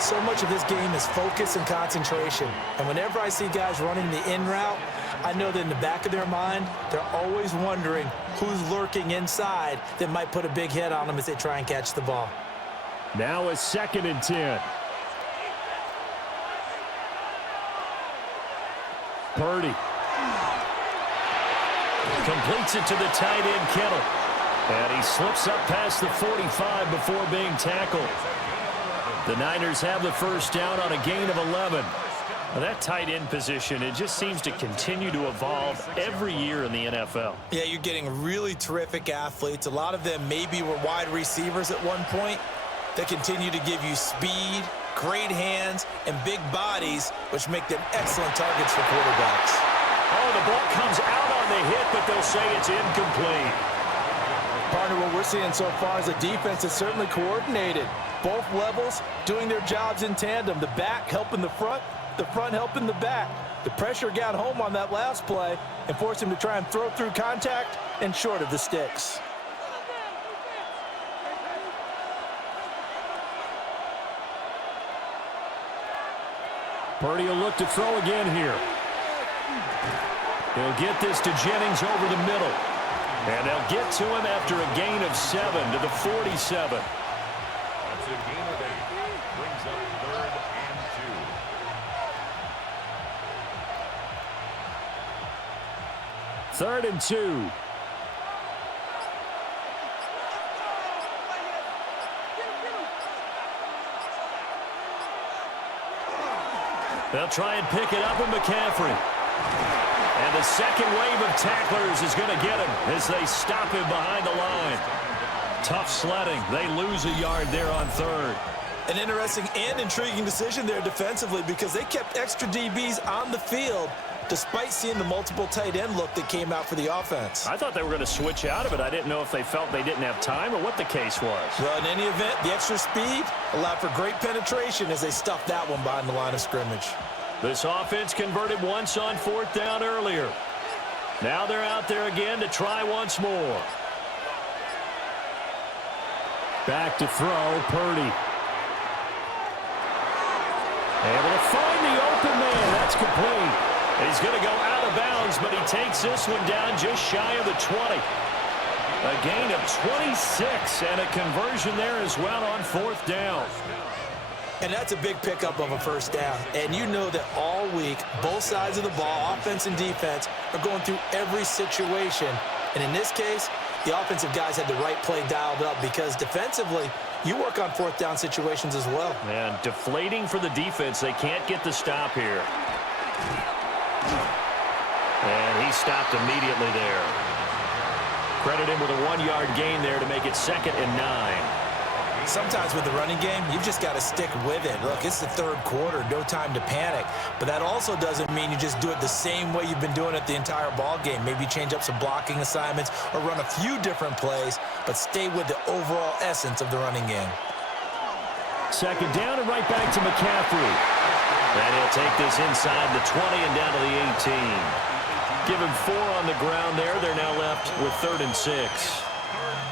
So much of this game is focus and concentration. And whenever I see guys running the in route, I know that in the back of their mind, they're always wondering who's lurking inside that might put a big hit on them as they try and catch the ball. Now a 2nd and 10. Purdy. Completes it to the tight end, Kittle. And he slips up past the 45 before being tackled. The Niners have the first down on a gain of 11. Now that tight end position, it just seems to continue to evolve every year in the NFL. Yeah, you're getting really terrific athletes. A lot of them maybe were wide receivers at one point. They continue to give you speed, great hands, and big bodies, which make them excellent targets for quarterbacks. Oh, the ball comes out on the hit, but they'll say it's incomplete. Partner, what we're seeing so far is a defense that's certainly coordinated. Both levels doing their jobs in tandem. The back helping the front helping the back. The pressure got home on that last play and forced him to try and throw through contact and short of the sticks. Purdy will look to throw again here. He'll get this to Jennings over the middle. And they'll get to him after a gain of 7 to the 47. That's a gain of 8. Brings up 3rd and 2. They'll try and pick it up with McCaffrey. And the second wave of tacklers is going to get him as they stop him behind the line. Tough sledding. They lose a yard there on 3rd. An interesting and intriguing decision there defensively because they kept extra DBs on the field despite seeing the multiple tight end look that came out for the offense. I thought they were going to switch out of it. I didn't know if they felt they didn't have time or what the case was. Well, in any event, the extra speed allowed for great penetration as they stuffed that one behind the line of scrimmage. This offense converted once on 4th down earlier. Now they're out there again to try once more. Back to throw, Purdy. Able to find the open man. That's complete. He's going to go out of bounds, but he takes this one down just shy of the 20. A gain of 26 and a conversion there as well on 4th down. And that's a big pickup of a 1st down. And you know that all week, both sides of the ball, offense and defense, are going through every situation. And in this case, the offensive guys had the right play dialed up because defensively, you work on 4th down situations as well. And deflating for the defense. They can't get the stop here. And he stopped immediately there. Credit him with a 1-yard gain there to make it 2nd and 9. Sometimes with the running game, you've just got to stick with it. Look, it's the 3rd quarter, no time to panic. But that also doesn't mean you just do it the same way you've been doing it the entire ball game. Maybe change up some blocking assignments or run a few different plays, but stay with the overall essence of the running game. 2nd down and right back to McCaffrey. And he'll take this inside the 20 and down to the 18. Give him 4 on the ground there. They're now left with 3rd and 6.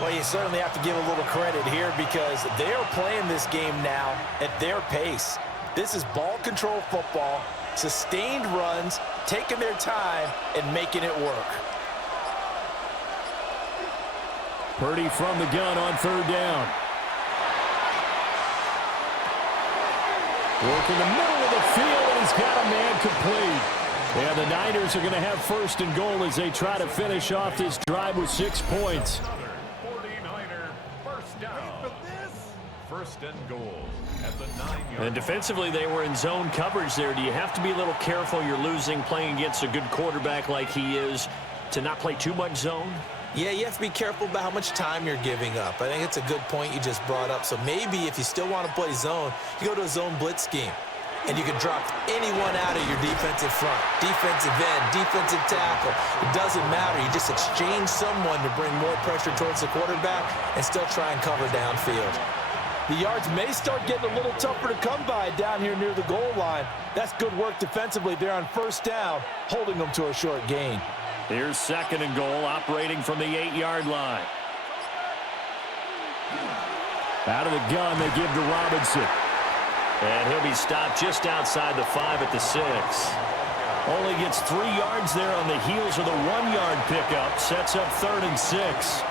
Well, you certainly have to give a little credit here because they are playing this game now at their pace. This is ball control football, sustained runs, taking their time, and making it work. Purdy from the gun on 3rd down. Work in the middle of the field, and he's got a man complete. And the Niners are going to have 1st and goal as they try to finish off this drive with 6 points. 49er, 1st down. 1st and goal at the 9-yard. And defensively, they were in zone coverage there. Do you have to be a little careful? You're losing, playing against a good quarterback like he is, to not play too much zone? Yeah, you have to be careful about how much time you're giving up. I think it's a good point you just brought up. So maybe if you still want to play zone, you go to a zone blitz scheme. And you can drop anyone out of your defensive front, defensive end, defensive tackle. It doesn't matter. You just exchange someone to bring more pressure towards the quarterback and still try and cover downfield. The yards may start getting a little tougher to come by down here near the goal line. That's good work defensively there on 1st down, holding them to a short gain. Here's 2nd and goal, operating from the 8-yard line. Out of the gun, they give to Robinson. And he'll be stopped just outside the 5 at the 6. Only gets 3 yards there on the heels of the 1-yard pickup. Sets up 3rd and 6.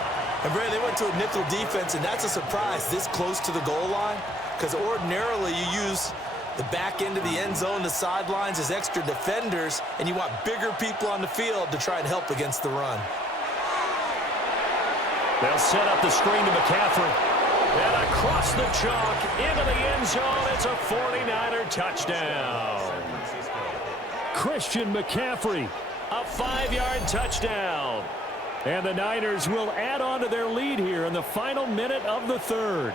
And, Brad, they went to a nickel defense, and that's a surprise this close to the goal line because ordinarily you use the back end of the end zone, the sidelines as extra defenders, and you want bigger people on the field to try and help against the run. They'll set up the screen to McCaffrey. And across the chalk into the end zone. It's a 49er touchdown. Christian McCaffrey, a 5-yard touchdown. And the Niners will add on to their lead here in the final minute of the 3rd.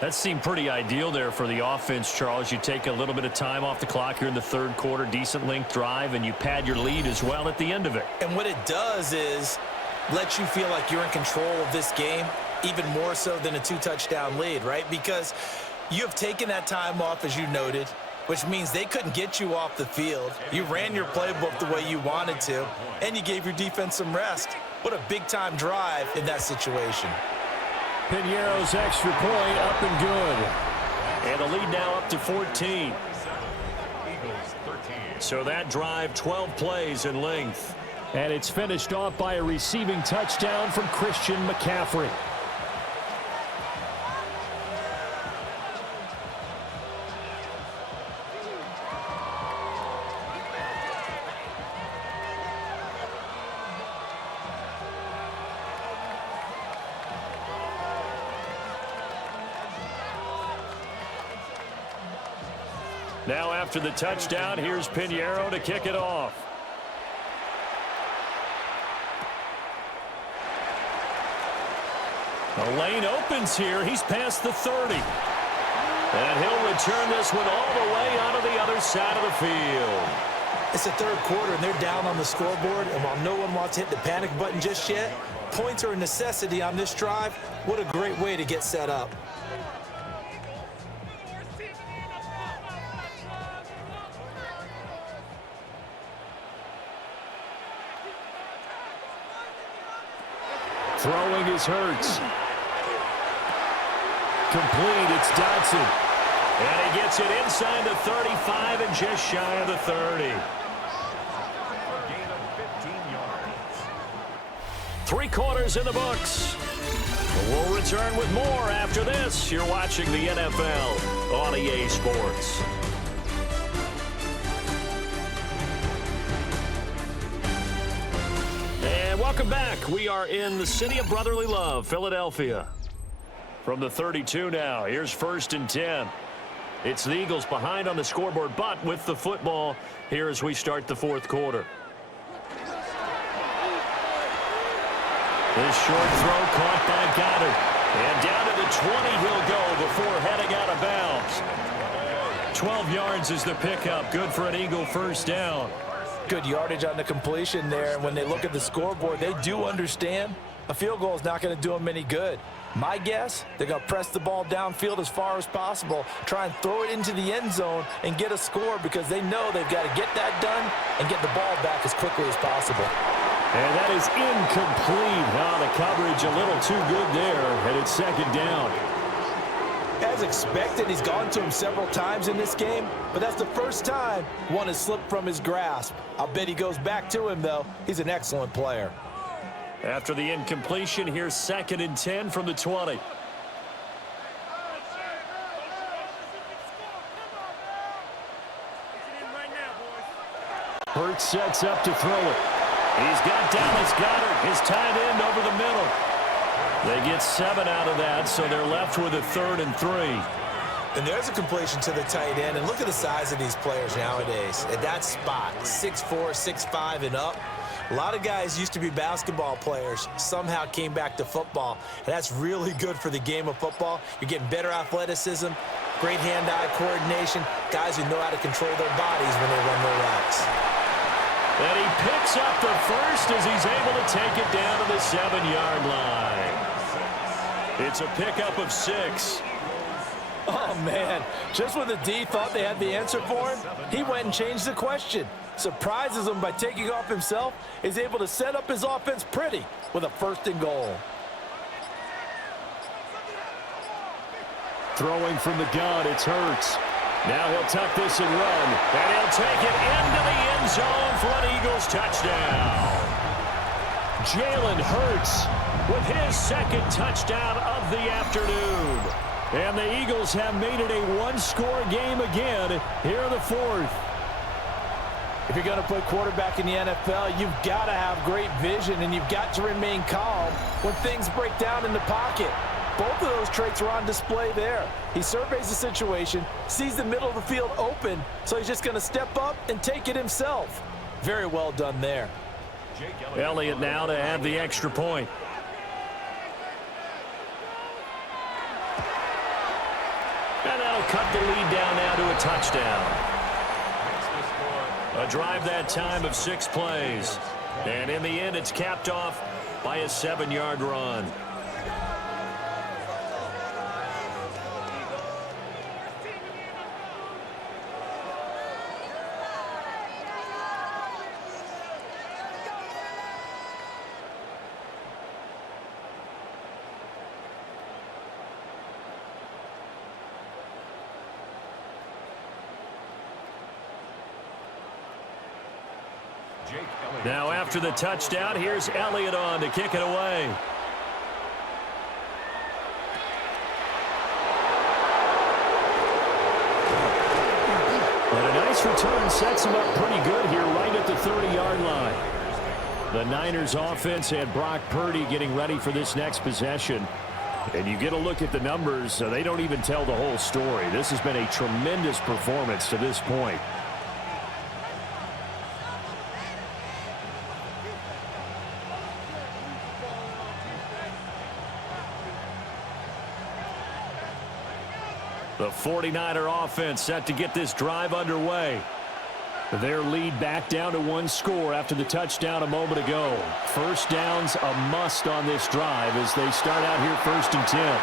That seemed pretty ideal there for the offense, Charles. You take a little bit of time off the clock here in the 3rd quarter, decent length drive, and you pad your lead as well at the end of it. And what it does is let you feel like you're in control of this game, even more so than a 2-touchdown lead, right? Because you have taken that time off, as you noted, which means they couldn't get you off the field. You ran your playbook the way you wanted to, and you gave your defense some rest. What a big-time drive in that situation. Piñeiro's extra point up and good. And the lead now up to 14. So that drive, 12 plays in length. And it's finished off by a receiving touchdown from Christian McCaffrey. Now after the touchdown, here's Pinheiro to kick it off. The lane opens here. He's past the 30. And he'll return this one all the way onto the other side of the field. It's the third quarter, and they're down on the scoreboard. And while no one wants to hit the panic button just yet, points are a necessity on this drive. What a great way to get set up. Throwing is Hurts. Complete, it's Dotson. And he gets it inside the 35 and just shy of the 30. A gain of 15 yards. 3 quarters in the books. We'll return with more after this. You're watching the NFL on EA Sports. And welcome back. We are in the city of brotherly love, Philadelphia. From the 32 now, here's 1st and 10. It's the Eagles behind on the scoreboard, but with the football here as we start the 4th quarter. This short throw caught by Goddard. And down to the 20 he'll go before heading out of bounds. 12 yards is the pickup. Good for an Eagle first down. Good yardage on the completion there. And when they look at the scoreboard, they do understand a field goal is not going to do them any good. My guess, they're going to press the ball downfield as far as possible, try and throw it into the end zone and get a score because they know they've got to get that done and get the ball back as quickly as possible. And that is incomplete. The coverage a little too good there, and it's 2nd down. As expected, he's gone to him several times in this game, but that's the first time one has slipped from his grasp. I'll bet he goes back to him, though. He's an excellent player. After the incompletion, here's 2nd and 10 from the 20. Hurts sets up to throw it. He's got Dallas Goddard, his tight end, over the middle. They get 7 out of that, so they're left with a 3rd and 3. And there's a completion to the tight end, and look at the size of these players nowadays. At that spot, 6'4", 6'5", and up. A lot of guys used to be basketball players, somehow came back to football, and that's really good for the game of football. You're getting better athleticism, great hand-eye coordination, guys who know how to control their bodies when they run their routes. And he picks up the first as he's able to take it down to the 7-yard line. It's a pickup of 6. Oh, man. Just when the D thought they had the answer for him, he went and changed the question. Surprises him by taking off himself, is able to set up his offense pretty with a 1st and goal. Throwing from the gun, it's Hurts. Now he'll tuck this and run, and he'll take it into the end zone for an Eagles touchdown. Jalen Hurts with his 2nd touchdown of the afternoon. And the Eagles have made it a 1-score game again here in the 4th. If you're going to play quarterback in the NFL, you've got to have great vision, and you've got to remain calm when things break down in the pocket. Both of those traits are on display there. He surveys the situation, sees the middle of the field open, so he's just going to step up and take it himself. Very well done there. Elliott now to have the extra point. And that'll cut the lead down now to a touchdown. A drive that time of 6 plays. And in the end, it's capped off by a 7-yard run. Now after the touchdown, here's Elliott on to kick it away. And a nice return sets him up pretty good here right at the 30-yard line. The Niners offense had Brock Purdy getting ready for this next possession. And you get a look at the numbers, so they don't even tell the whole story. This has been a tremendous performance to this point. The 49er offense set to get this drive underway. Their lead back down to one score after the touchdown a moment ago. First down's a must on this drive as they start out here 1st and 10.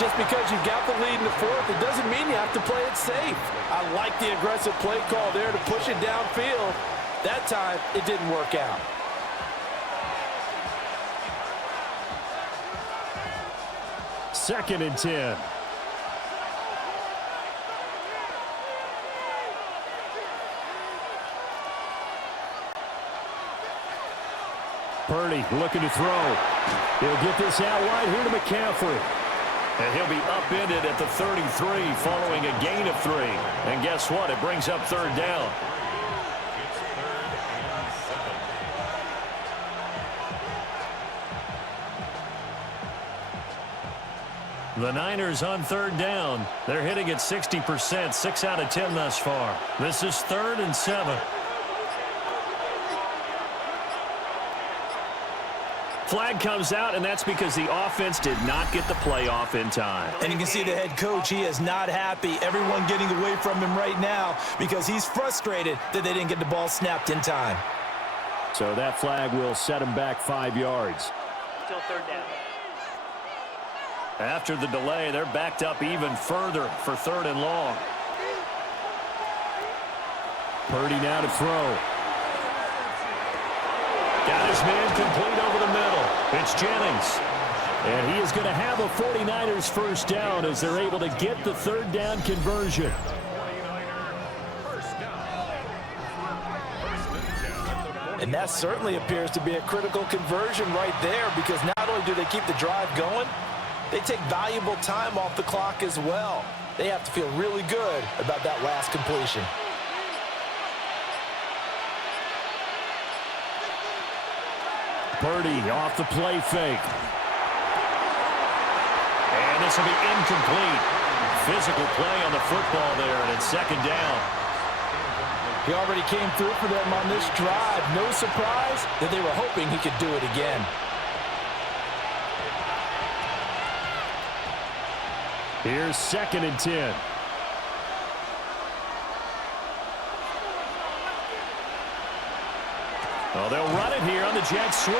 Just because you got the lead in the fourth, it doesn't mean you have to play it safe. I like the aggressive play call there to push it downfield. That time, it didn't work out. Second and 10. Purdy looking to throw. He'll get this out wide here to McCaffrey. And he'll be upended at the 33 following a gain of 3. And guess what? It brings up 3rd down. It's 3rd and 7. The Niners on 3rd down. They're hitting at 60%, 6 out of 10 thus far. This is 3rd and 7. Flag comes out, and that's because the offense did not get the play off in time. And you can see the head coach, he is not happy. Everyone getting away from him right now because he's frustrated that they didn't get the ball snapped in time. So that flag will set him back 5 yards. Until 3rd down. After the delay, they're backed up even further for 3rd and long. Purdy now to throw. Got his man complete over the middle. It's Jennings. And he is going to have a 49ers first down as they're able to get the 3rd down conversion. 49er first down. 1st and 10. And that certainly appears to be a critical conversion right there because not only do they keep the drive going, they take valuable time off the clock as well. They have to feel really good about that last completion. Purdy off the play fake. And this will be incomplete. Physical play on the football there, and it's 2nd down. He already came through for them on this drive. No surprise that they were hoping he could do it again. Here's 2nd and 10. Oh, they'll run it here on the jet sweep.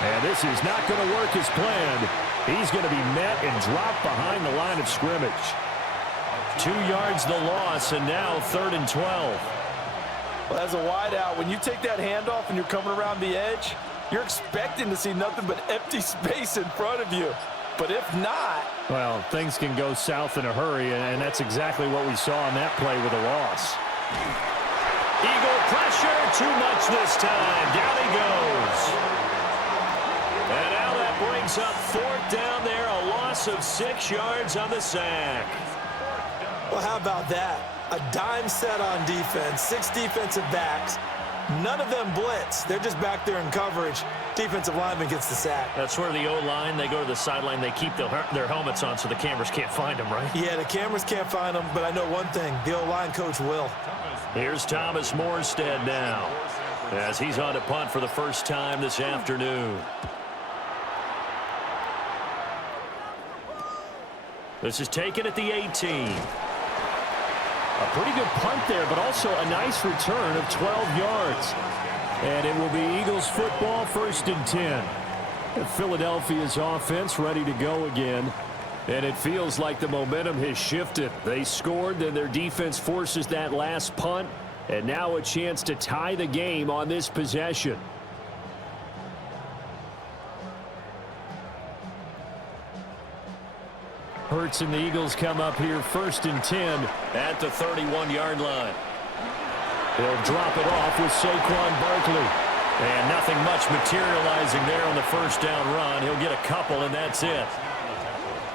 And this is not going to work as planned. He's going to be met and dropped behind the line of scrimmage. 2 yards the loss, and now 3rd and 12. Well, as a wideout, when you take that handoff and you're coming around the edge, you're expecting to see nothing but empty space in front of you. But if not... Well, things can go south in a hurry, and that's exactly what we saw on that play with a loss. Eagle pressure, too much this time. Down he goes. And now that brings up 4th down there, a loss of 6 yards on the sack. Well, how about that? A dime set on defense, 6 defensive backs. None of them blitz. They're just back there in coverage. Defensive lineman gets the sack. That's where the O-line, they go to the sideline, they keep their helmets on so the cameras can't find them, right? Yeah, the cameras can't find them, but I know one thing. The O-line coach will. Here's Thomas Morstead now as he's on to punt for the first time this afternoon. This is taken at the 18. A pretty good punt there, but also a nice return of 12 yards. And it will be Eagles football, 1st and 10. And Philadelphia's offense ready to go again. And it feels like the momentum has shifted. They scored, then their defense forces that last punt. And now a chance to tie the game on this possession. Hurts and the Eagles come up here 1st and 10 at the 31-yard line. They'll drop it off with Saquon Barkley. And nothing much materializing there on the first down run. He'll get a couple, and that's it.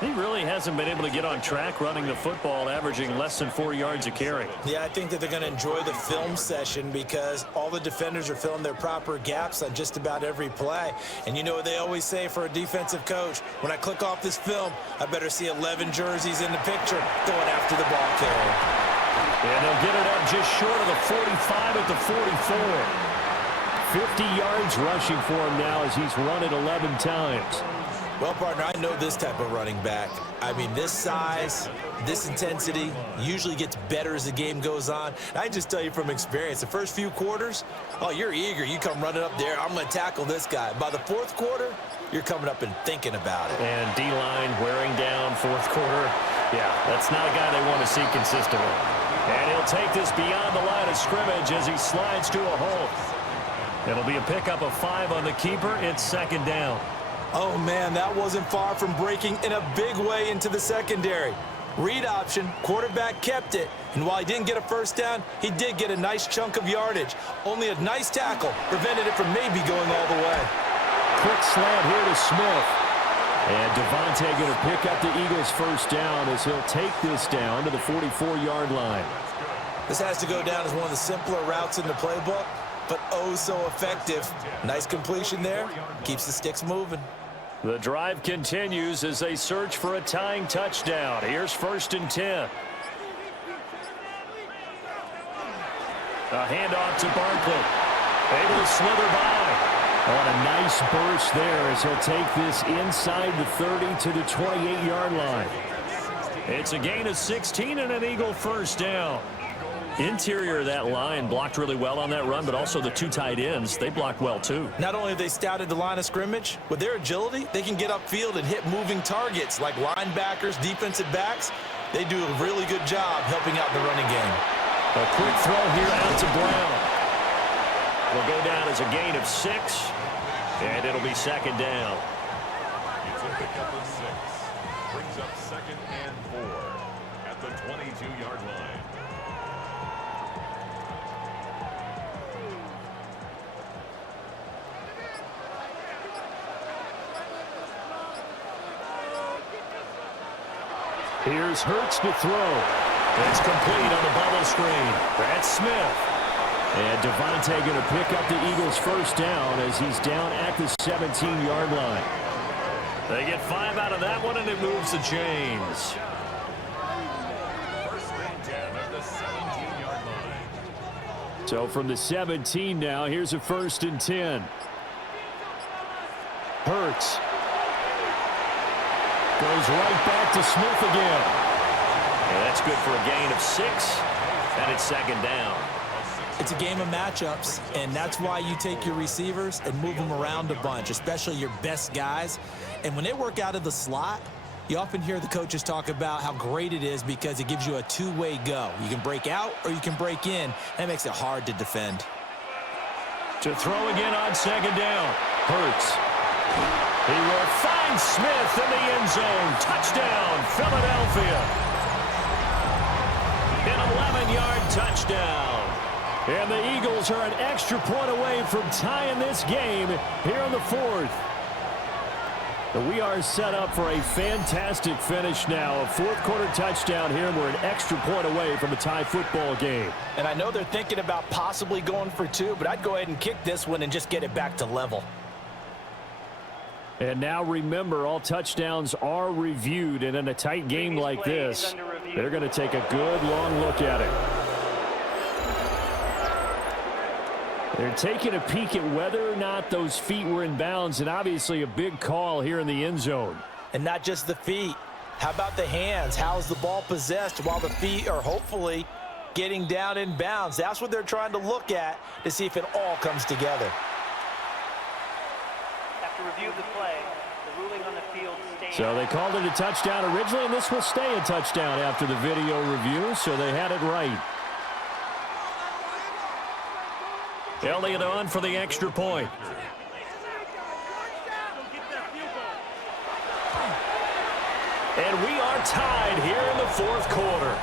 He really hasn't been able to get on track running the football, averaging less than 4 yards a carry. Yeah, I think that they're going to enjoy the film session because all the defenders are filling their proper gaps on just about every play. And you know what they always say for a defensive coach? When I click off this film, I better see 11 jerseys in the picture going after the ball carrier. And they'll get it up just short of the 45 at the 44. 50 yards rushing for him now as he's run it 11 times. Well, partner, I know this type of running back. I mean, this size, this intensity usually gets better as the game goes on. I just tell you from experience, the first few quarters, oh, you're eager. You come running up there, I'm going to tackle this guy. By the fourth quarter, you're coming up and thinking about it. And D-line wearing down fourth quarter. Yeah, that's not a guy they want to see consistently. And he'll take this beyond the line of scrimmage as he slides to a hole. It'll be a pickup of 5 on the keeper. It's second down. Oh, man, that wasn't far from breaking in a big way into the secondary. Read option, quarterback kept it, and while he didn't get a first down, he did get a nice chunk of yardage. Only a nice tackle prevented it from maybe going all the way. Quick slant here to Smith. And Devontae going to pick up the Eagles' first down as he'll take this down to the 44-yard line. This has to go down as one of the simpler routes in the playbook, but oh so effective. Nice completion there. Keeps the sticks moving. The drive continues as they search for a tying touchdown. Here's 1st and 10. A handoff to Barkley. Able to slither by. On a nice burst there as he'll take this inside the 30 to the 28-yard line. It's a gain of 16 and an Eagle first down. Interior of that line blocked really well on that run, but also the 2 tight ends, they blocked well too. Not only have they scouted the line of scrimmage, with their agility, they can get upfield and hit moving targets like linebackers, defensive backs. They do a really good job helping out the running game. A quick throw here out to Brown. Will go down as a gain of 6, and it'll be second down. It's a pickup of 6. Brings up 2nd and 4 at the 22-yard line. Here's Hurts to throw. It's complete on the bubble screen. That's Smith. And Devontae going to pick up the Eagles' first down as he's down at the 17-yard line. They get 5 out of that one, and it moves the chains. 1st and 10 at the 17-yard line. So from the 17 now, here's a 1st and 10. Hurts. Goes right back to Smith again. And that's good for a gain of 6, and it's second down. It's a game of matchups, and that's why you take your receivers and move them around a bunch, especially your best guys. And when they work out of the slot, you often hear the coaches talk about how great it is because it gives you a two-way go. You can break out or you can break in. That makes it hard to defend. To throw again on second down. Hurts. He will find Smith in the end zone. Touchdown, Philadelphia. An 11-yard touchdown. And the Eagles are an extra point away from tying this game here in the 4th. We are set up for a fantastic finish now. A 4th quarter touchdown here, and we're an extra point away from a tie football game. And I know they're thinking about possibly going for 2, but I'd go ahead and kick this one and just get it back to level. And now remember, all touchdowns are reviewed, and in a tight game like this, they're going to take a good long look at it. They're taking a peek at whether or not those feet were in bounds, and obviously a big call here in the end zone. And not just the feet. How about the hands? How's the ball possessed while the feet are hopefully getting down in bounds? That's what they're trying to look at to see if it all comes together. After review of the play, the ruling on the field stands. So they called it a touchdown originally, and this will stay a touchdown after the video review, so they had it right. Elliott on for the extra point. And we are tied here in the 4th quarter.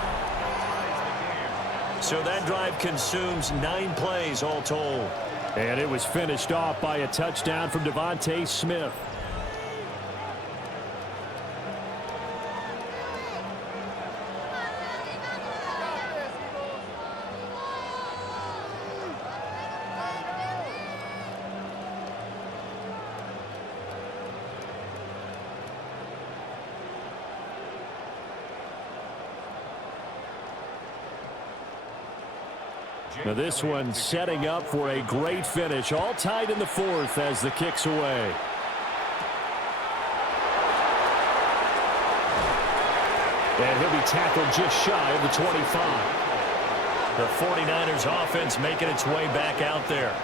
So that drive consumes 9 plays all told. And it was finished off by a touchdown from Devontae Smith. Now this one setting up for a great finish. All tied in the fourth as the kick's away. And he'll be tackled just shy of the 25. The 49ers offense making its way back out there.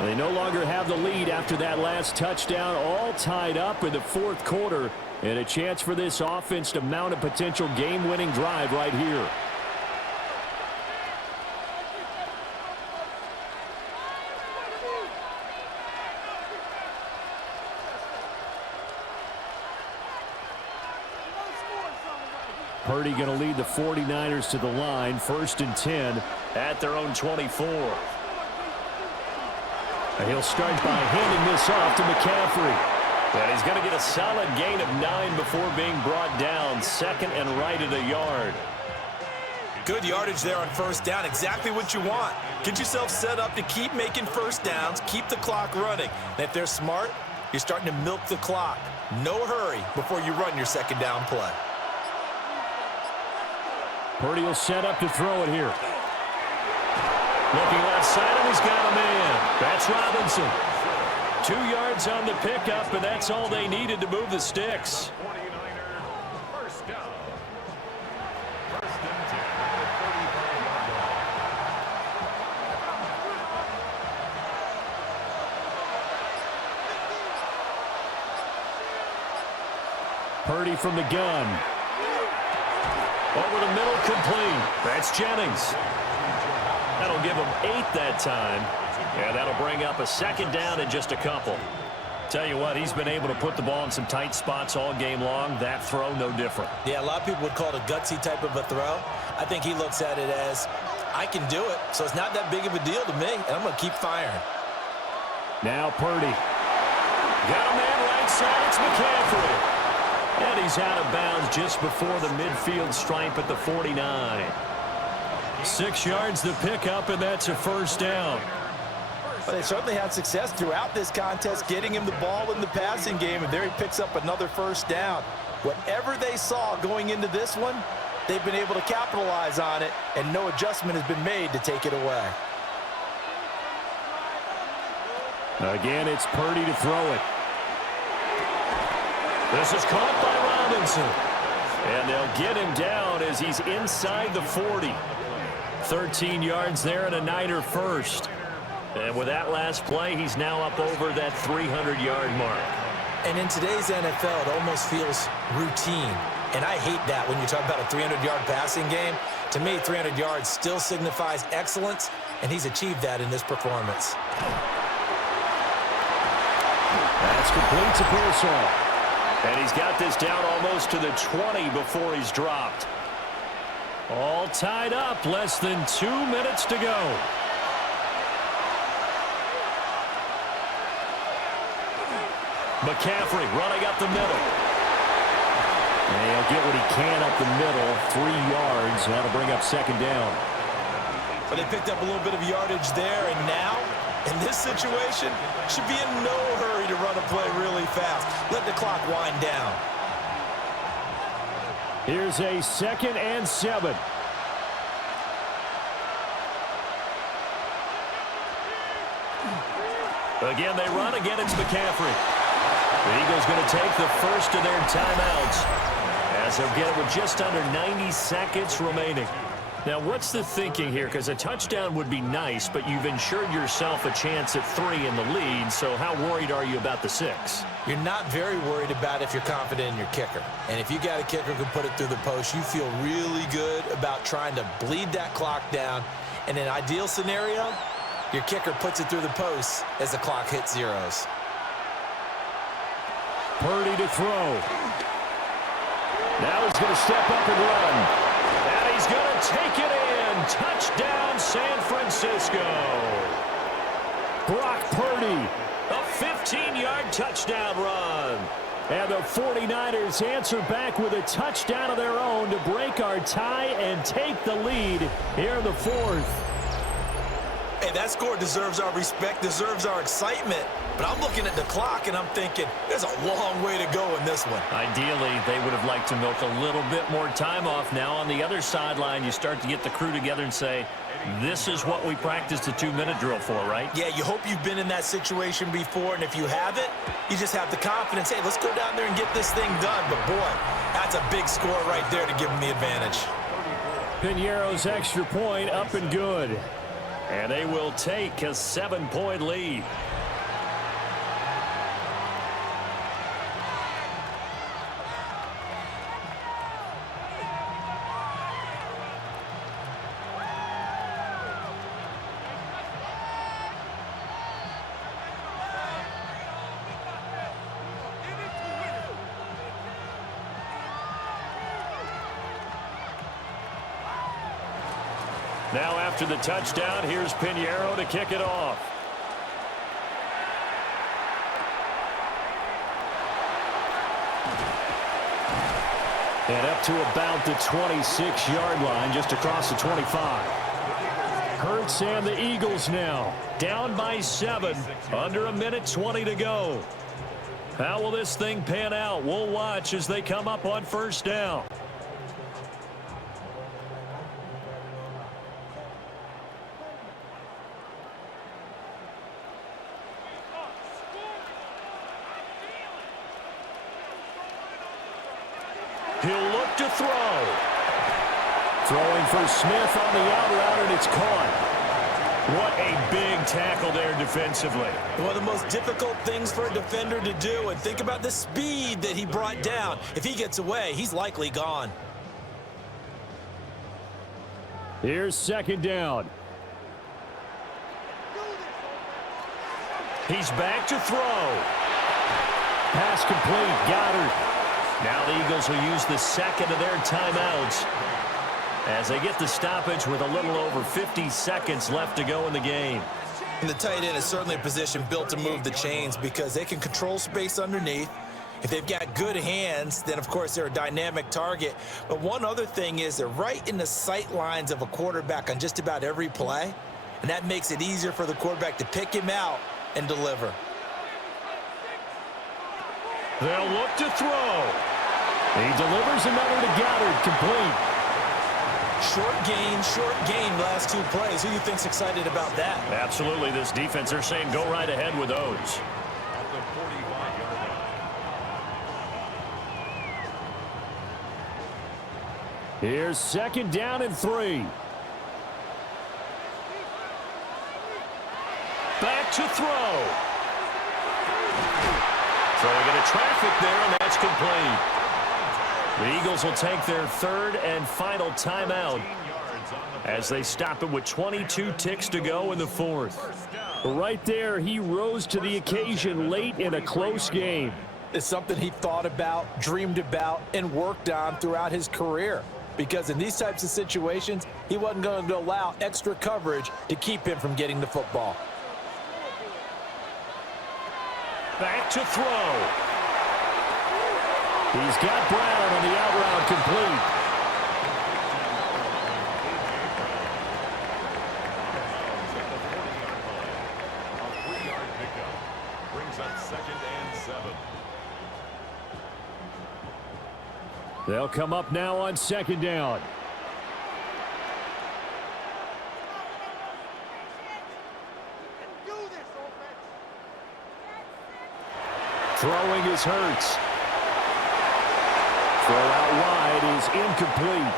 They no longer have the lead after that last touchdown. All tied up in the fourth quarter. And a chance for this offense to mount a potential game-winning drive right here. Purdy going to lead the 49ers to the line. 1st and 10 at their own 24. And he'll start by handing this off to McCaffrey. And he's going to get a solid gain of 9 before being brought down. 2nd and right at a yard. Good yardage there on 1st down. Exactly what you want. Get yourself set up to keep making 1st downs. Keep the clock running. And if they're smart, you're starting to milk the clock. No hurry before you run your 2nd down play. Purdy will set up to throw it here. Looking left side, and he's got a man. That's Robinson. 2 yards on the pickup, and that's all they needed to move the sticks. 49er, 1st down. 1st and 10 at the 35-yard line. Purdy from the gun. Over the middle, complete. That's Jennings. That'll give him 8 that time. And that'll bring up a 2nd down in just a couple. Tell you what, he's been able to put the ball in some tight spots all game long. That throw, no different. Yeah, a lot of people would call it a gutsy type of a throw. I think he looks at it as, I can do it, so it's not that big of a deal to me, and I'm going to keep firing. Now Purdy. Got a man right side. It's McCaffrey. And he's out of bounds just before the midfield stripe at the 49. 6 yards the pickup, and that's a 1st down. But they certainly had success throughout this contest, getting him the ball in the passing game, and there he picks up another 1st down. Whatever they saw going into this one, they've been able to capitalize on it, and no adjustment has been made to take it away. Again, it's Purdy to throw it. This is caught by Robinson. And they'll get him down as he's inside the 40. 13 yards there and a Niner 1st. And with that last play, he's now up over that 300-yard mark. And in today's NFL, it almost feels routine. And I hate that when you talk about a 300-yard passing game. To me, 300 yards still signifies excellence, and he's achieved that in this performance. That's complete to Pearsall. And he's got this down almost to the 20 before he's dropped. All tied up, less than 2 minutes to go. McCaffrey running up the middle. And he'll get what he can up the middle, 3 yards. That'll bring up 2nd down. But they picked up a little bit of yardage there, and now, in this situation, should be in no hurry to run a play really fast. Let the clock wind down. Here's a 2nd and 7. Again, they run. Again, it's McCaffrey. The Eagles going to take the first of their timeouts as they'll get it with just under 90 seconds remaining. Now, what's the thinking here? Because a touchdown would be nice, but you've ensured yourself a chance at 3 in the lead, so how worried are you about the 6? You're not very worried about if you're confident in your kicker. And if you got a kicker who can put it through the post, you feel really good about trying to bleed that clock down. In an ideal scenario, your kicker puts it through the post as the clock hits zeros. Purdy to throw. Now he's going to step up and run. And he's going to take it in. Touchdown, San Francisco. Brock Purdy, a 15-yard touchdown run. And the 49ers answer back with a touchdown of their own to break our tie and take the lead here in the 4th. Hey, that score deserves our respect, deserves our excitement. But I'm looking at the clock, and I'm thinking, there's a long way to go in this one. Ideally, they would have liked to milk a little bit more time off. Now on the other sideline, you start to get the crew together and say, This is what we practiced a 2-minute drill for, right? Yeah, you hope you've been in that situation before, and if you haven't, you just have the confidence, hey, let's go down there and get this thing done. But, boy, that's a big score right there to give them the advantage. Piñeiro's extra point up and good. And they will take a 7-point lead. Now after the touchdown, here's Piñeiro to kick it off. And up to about the 26-yard line, just across the 25. Hurts and the Eagles now, down by 7, under 1:20 to go. How will this thing pan out? We'll watch as they come up on first down. He'll look to throw. Throwing for Smith on the out route, and it's caught. What a big tackle there defensively. One of the most difficult things for a defender to do, and think about the speed that he brought down. If he gets away, he's likely gone. Here's second down. He's back to throw. Pass complete. Goddard. Now the Eagles will use the second of their timeouts as they get the stoppage with a little over 50 seconds left to go in the game. And the tight end is certainly a position built to move the chains because they can control space underneath. If they've got good hands, then of course they're a dynamic target. But one other thing is they're right in the sight lines of a quarterback on just about every play. And that makes it easier for the quarterback to pick him out and deliver. They'll look to throw. He delivers another to Goddard, complete. Short gain last 2 plays. Who do you think's excited about that? Absolutely. This defense, they're saying go right ahead with those. At the 45-yard line. Here's second down and 3. Back to throw. Throwing into traffic there, and that's complete. The Eagles will take their third and final timeout as they stop it with 22 ticks to go in the fourth. Right there, he rose to the occasion late in a close game. It's something he thought about, dreamed about, and worked on throughout his career. Because in these types of situations, he wasn't going to allow extra coverage to keep him from getting the football. Back to throw. He's got Brown on the out route complete. A 3-yard pickup brings up 2nd and 7. They'll come up now on second down. Throwing is Hurts. Throw out wide is incomplete.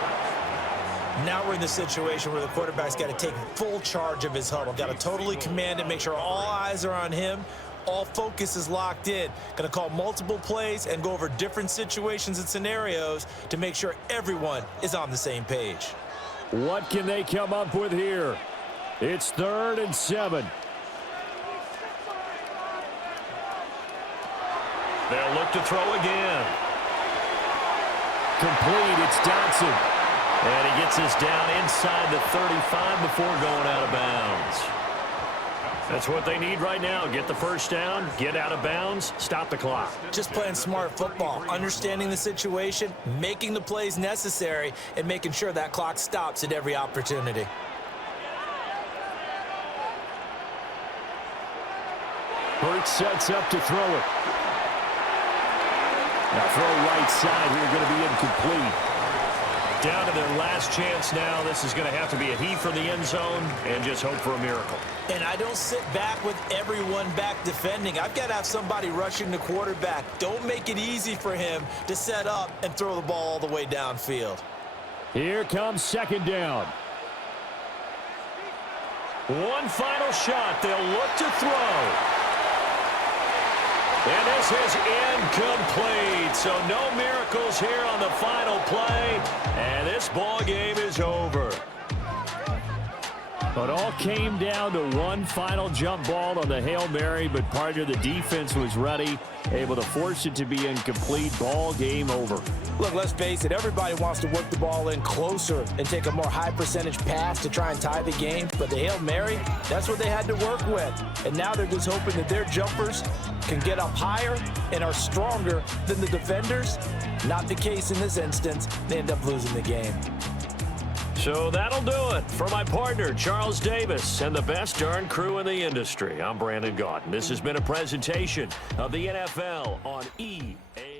Now we're in the situation where the quarterback's got to take full charge of his huddle. Got to totally command it, make sure all eyes are on him. All focus is locked in. Going to call multiple plays and go over different situations and scenarios to make sure everyone is on the same page. What can they come up with here? It's 3rd and 7. They'll look to throw again. Complete, it's Dotson. And he gets us down inside the 35 before going out of bounds. That's what they need right now. Get the first down, get out of bounds, stop the clock. Just playing smart football, understanding the situation, making the plays necessary, and making sure that clock stops at every opportunity. Hurts sets up to throw it. Now throw right side here, going to be incomplete. Down to their last chance now. This is going to have to be a heave from the end zone and just hope for a miracle. And I don't sit back with everyone back defending. I've got to have somebody rushing the quarterback. Don't make it easy for him to set up and throw the ball all the way downfield. Here comes second down. One final shot. They'll look to throw. And this is incomplete. So no miracles here on the final play. And this ball game is over. It all came down to one final jump ball on the Hail Mary, but partner, the defense was ready, able to force it to be incomplete. Ball game over. Look, let's face it, everybody wants to work the ball in closer and take a more high percentage pass to try and tie the game. But the Hail Mary, that's what they had to work with. And now they're just hoping that their jumpers can get up higher and are stronger than the defenders. Not the case in this instance. They end up losing the game. So that'll do it for my partner, Charles Davis, and the best darn crew in the industry. I'm Brandon Gaudin. This has been a presentation of the NFL on EA.